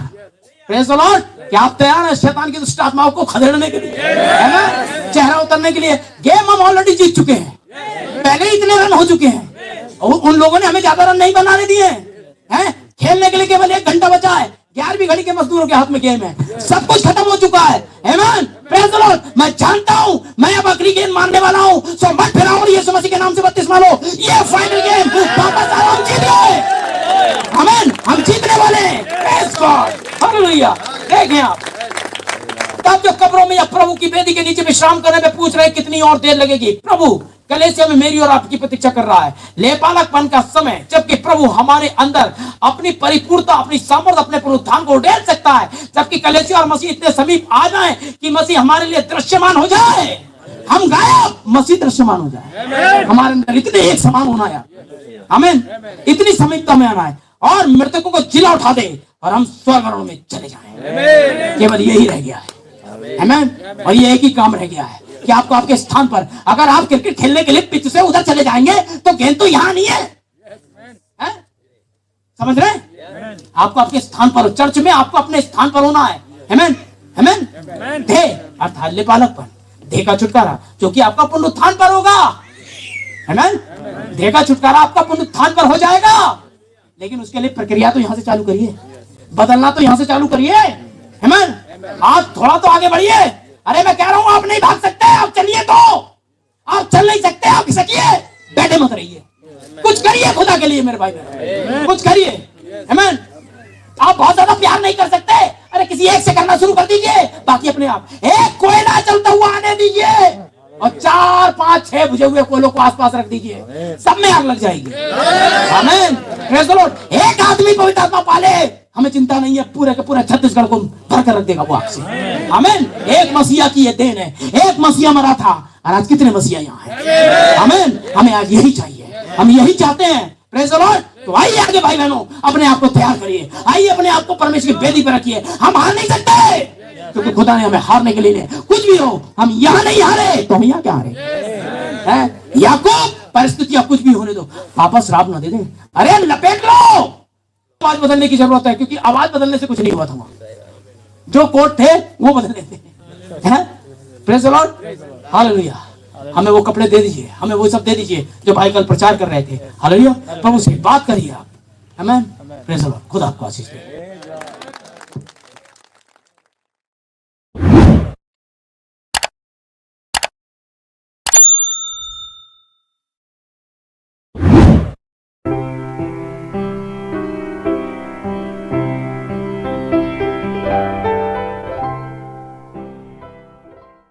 प्रेज़ द लॉर्ड। क्या आप तैयार हैं शैतान की दुष्ट आत्माओं को खदेड़ने के लिए, है ना? चेहरा उतरने के लिए। गेम हम ऑलरेडी जीत चुके हैं, पहले ही इतने रन हो चुके हैं, और उन लोगों ने हमें ज्यादा रन नहीं बनाने दिए हैं। खेलने के लिए केवल 1 घंटा बचा है। 11वीं घड़ी के मजदूरों के हाथ में गेम है, सब कुछ खत्म हो चुका है। आमीन, प्रेज़ द लॉर्ड। मैं जानता हूं मैं अब आखिरी गेंद मारने वाला हूं, सो मत फिराओ और यीशु मसीह के नाम से बपतिस्मा लो। ये फाइनल गेम, वापस आओ, हम जीत गए। आमीन, हम जीतने वाले हैं। Praise God, hallelujah. देखिए आप, तब जो कब्रों में या प्रभु की बेदी के नीचे विश्राम करने में पूछ रहे कितनी और देर लगेगी। प्रभु कलीसिया में मेरी और आपकी प्रतीक्षा कर रहा है, लेपालकपन का समय, जबकि प्रभु हमारे अंदर अपनी परिपूर्णता, अपनी सामर्थ, अपने पुनरुत्थान को उड़ेल सकता है। जबकि कलीसिया और मसीह इतने समीप आ जाए कि मसीह हमारे लिए दृश्यमान हो जाए, हम गायब, मसीह दृश्यमान हो जाए। हमारे अंदर इतने एक समान होना है। आमीन। इतनी समीपता में आना है और मृतकों को जिला उठा दे और हम स्वर्गलोक में चले जाएं। केवल यही रह गया है। आमीन। और ये एक ही काम रह गया है कि आपको आपके स्थान पर, अगर आप क्रिकेट खेलने के लिए पिच से उधर चले जाएंगे तो गेंद तो यहां नहीं है, समझ रहे हैं? आपको आपके स्थान पर, चर्च में आपको अपने स्थान पर होना है। आमीन, आमीन। देह अर्थात लेपालकपन, देह का छुटकारा जो कि आपका पुनरुत्थान पर होगा। आमीन। देह का छुटकारा आपका पुनरुत्थान पर हो जाएगा, लेकिन उसके लिए प्रक्रिया तो यहां से चालू करिए, बदलना तो यहां से चालू करिए। आमीन। आप थोड़ा तो आगे बढ़िए। अरे मैं कह रहा हूं आप नहीं भाग सकते, आप चलिए, तो आप चल नहीं सकते, आप खिसकिए, बैठे मत रहिए। कुछ करिए खुदा के लिए मेरे भाई बहन, कुछ करिए। आमीन। आप बहुत ज्यादा प्यार नहीं कर सकते, अरे किसी एक से करना शुरू कर दीजिए, बाकी अपने आप। एक कोयला चलता हुआ आने दीजिए और 4, 5, 6 बुझे हुए कोयलों को आसपास रख दीजिए, सब में आग लग जाएगी। आमीन। Praise the Lord. एक आदमी पवित्र आत्मा पाले, हमें चिंता नहीं है, पूरे के पूरे छत्तीसगढ़ को भर कर रख देगा वो आग से। आमीन। एक मसीहा की ये देन है, एक मसीहा मरा था और आज कितने मसीहा यहाँ हैं। आमीन। हमें आज यही चाहिए, हम यही चाहते हैं। Praise the Lord. तो आइए आगे भाई बहनों, अपने आप को तैयार करिए, आइए अपने आप को परमेश्वर की वेदी पर रखिए। हम हार नहीं सकते, क्योंकि खुदा ने हमें हारने के लिए नहीं। कुछ भी हो, हम यहाँ नहीं हारे तो हम यहाँ क्या हारे हैं? याकूब, परिस्थितियां कुछ भी होने दो, पापा श्राप ना दे दें, अरे लपेट लो। आवाज बदलने की जरूरत है, क्योंकि आवाज बदलने से कुछ नहीं हुआ था वहां, जो कोट थे वो बदलने थे। Praise the Lord. हालेलुया। हमें वो कपड़े दे दीजिए, हमें वो सब दे दीजिए जो भाई कल प्रचार कर रहे थे। हालेलुया। प्रभु से बात करिए आप। आमीन। Praise the Lord. खुदा आपको आशीष दे।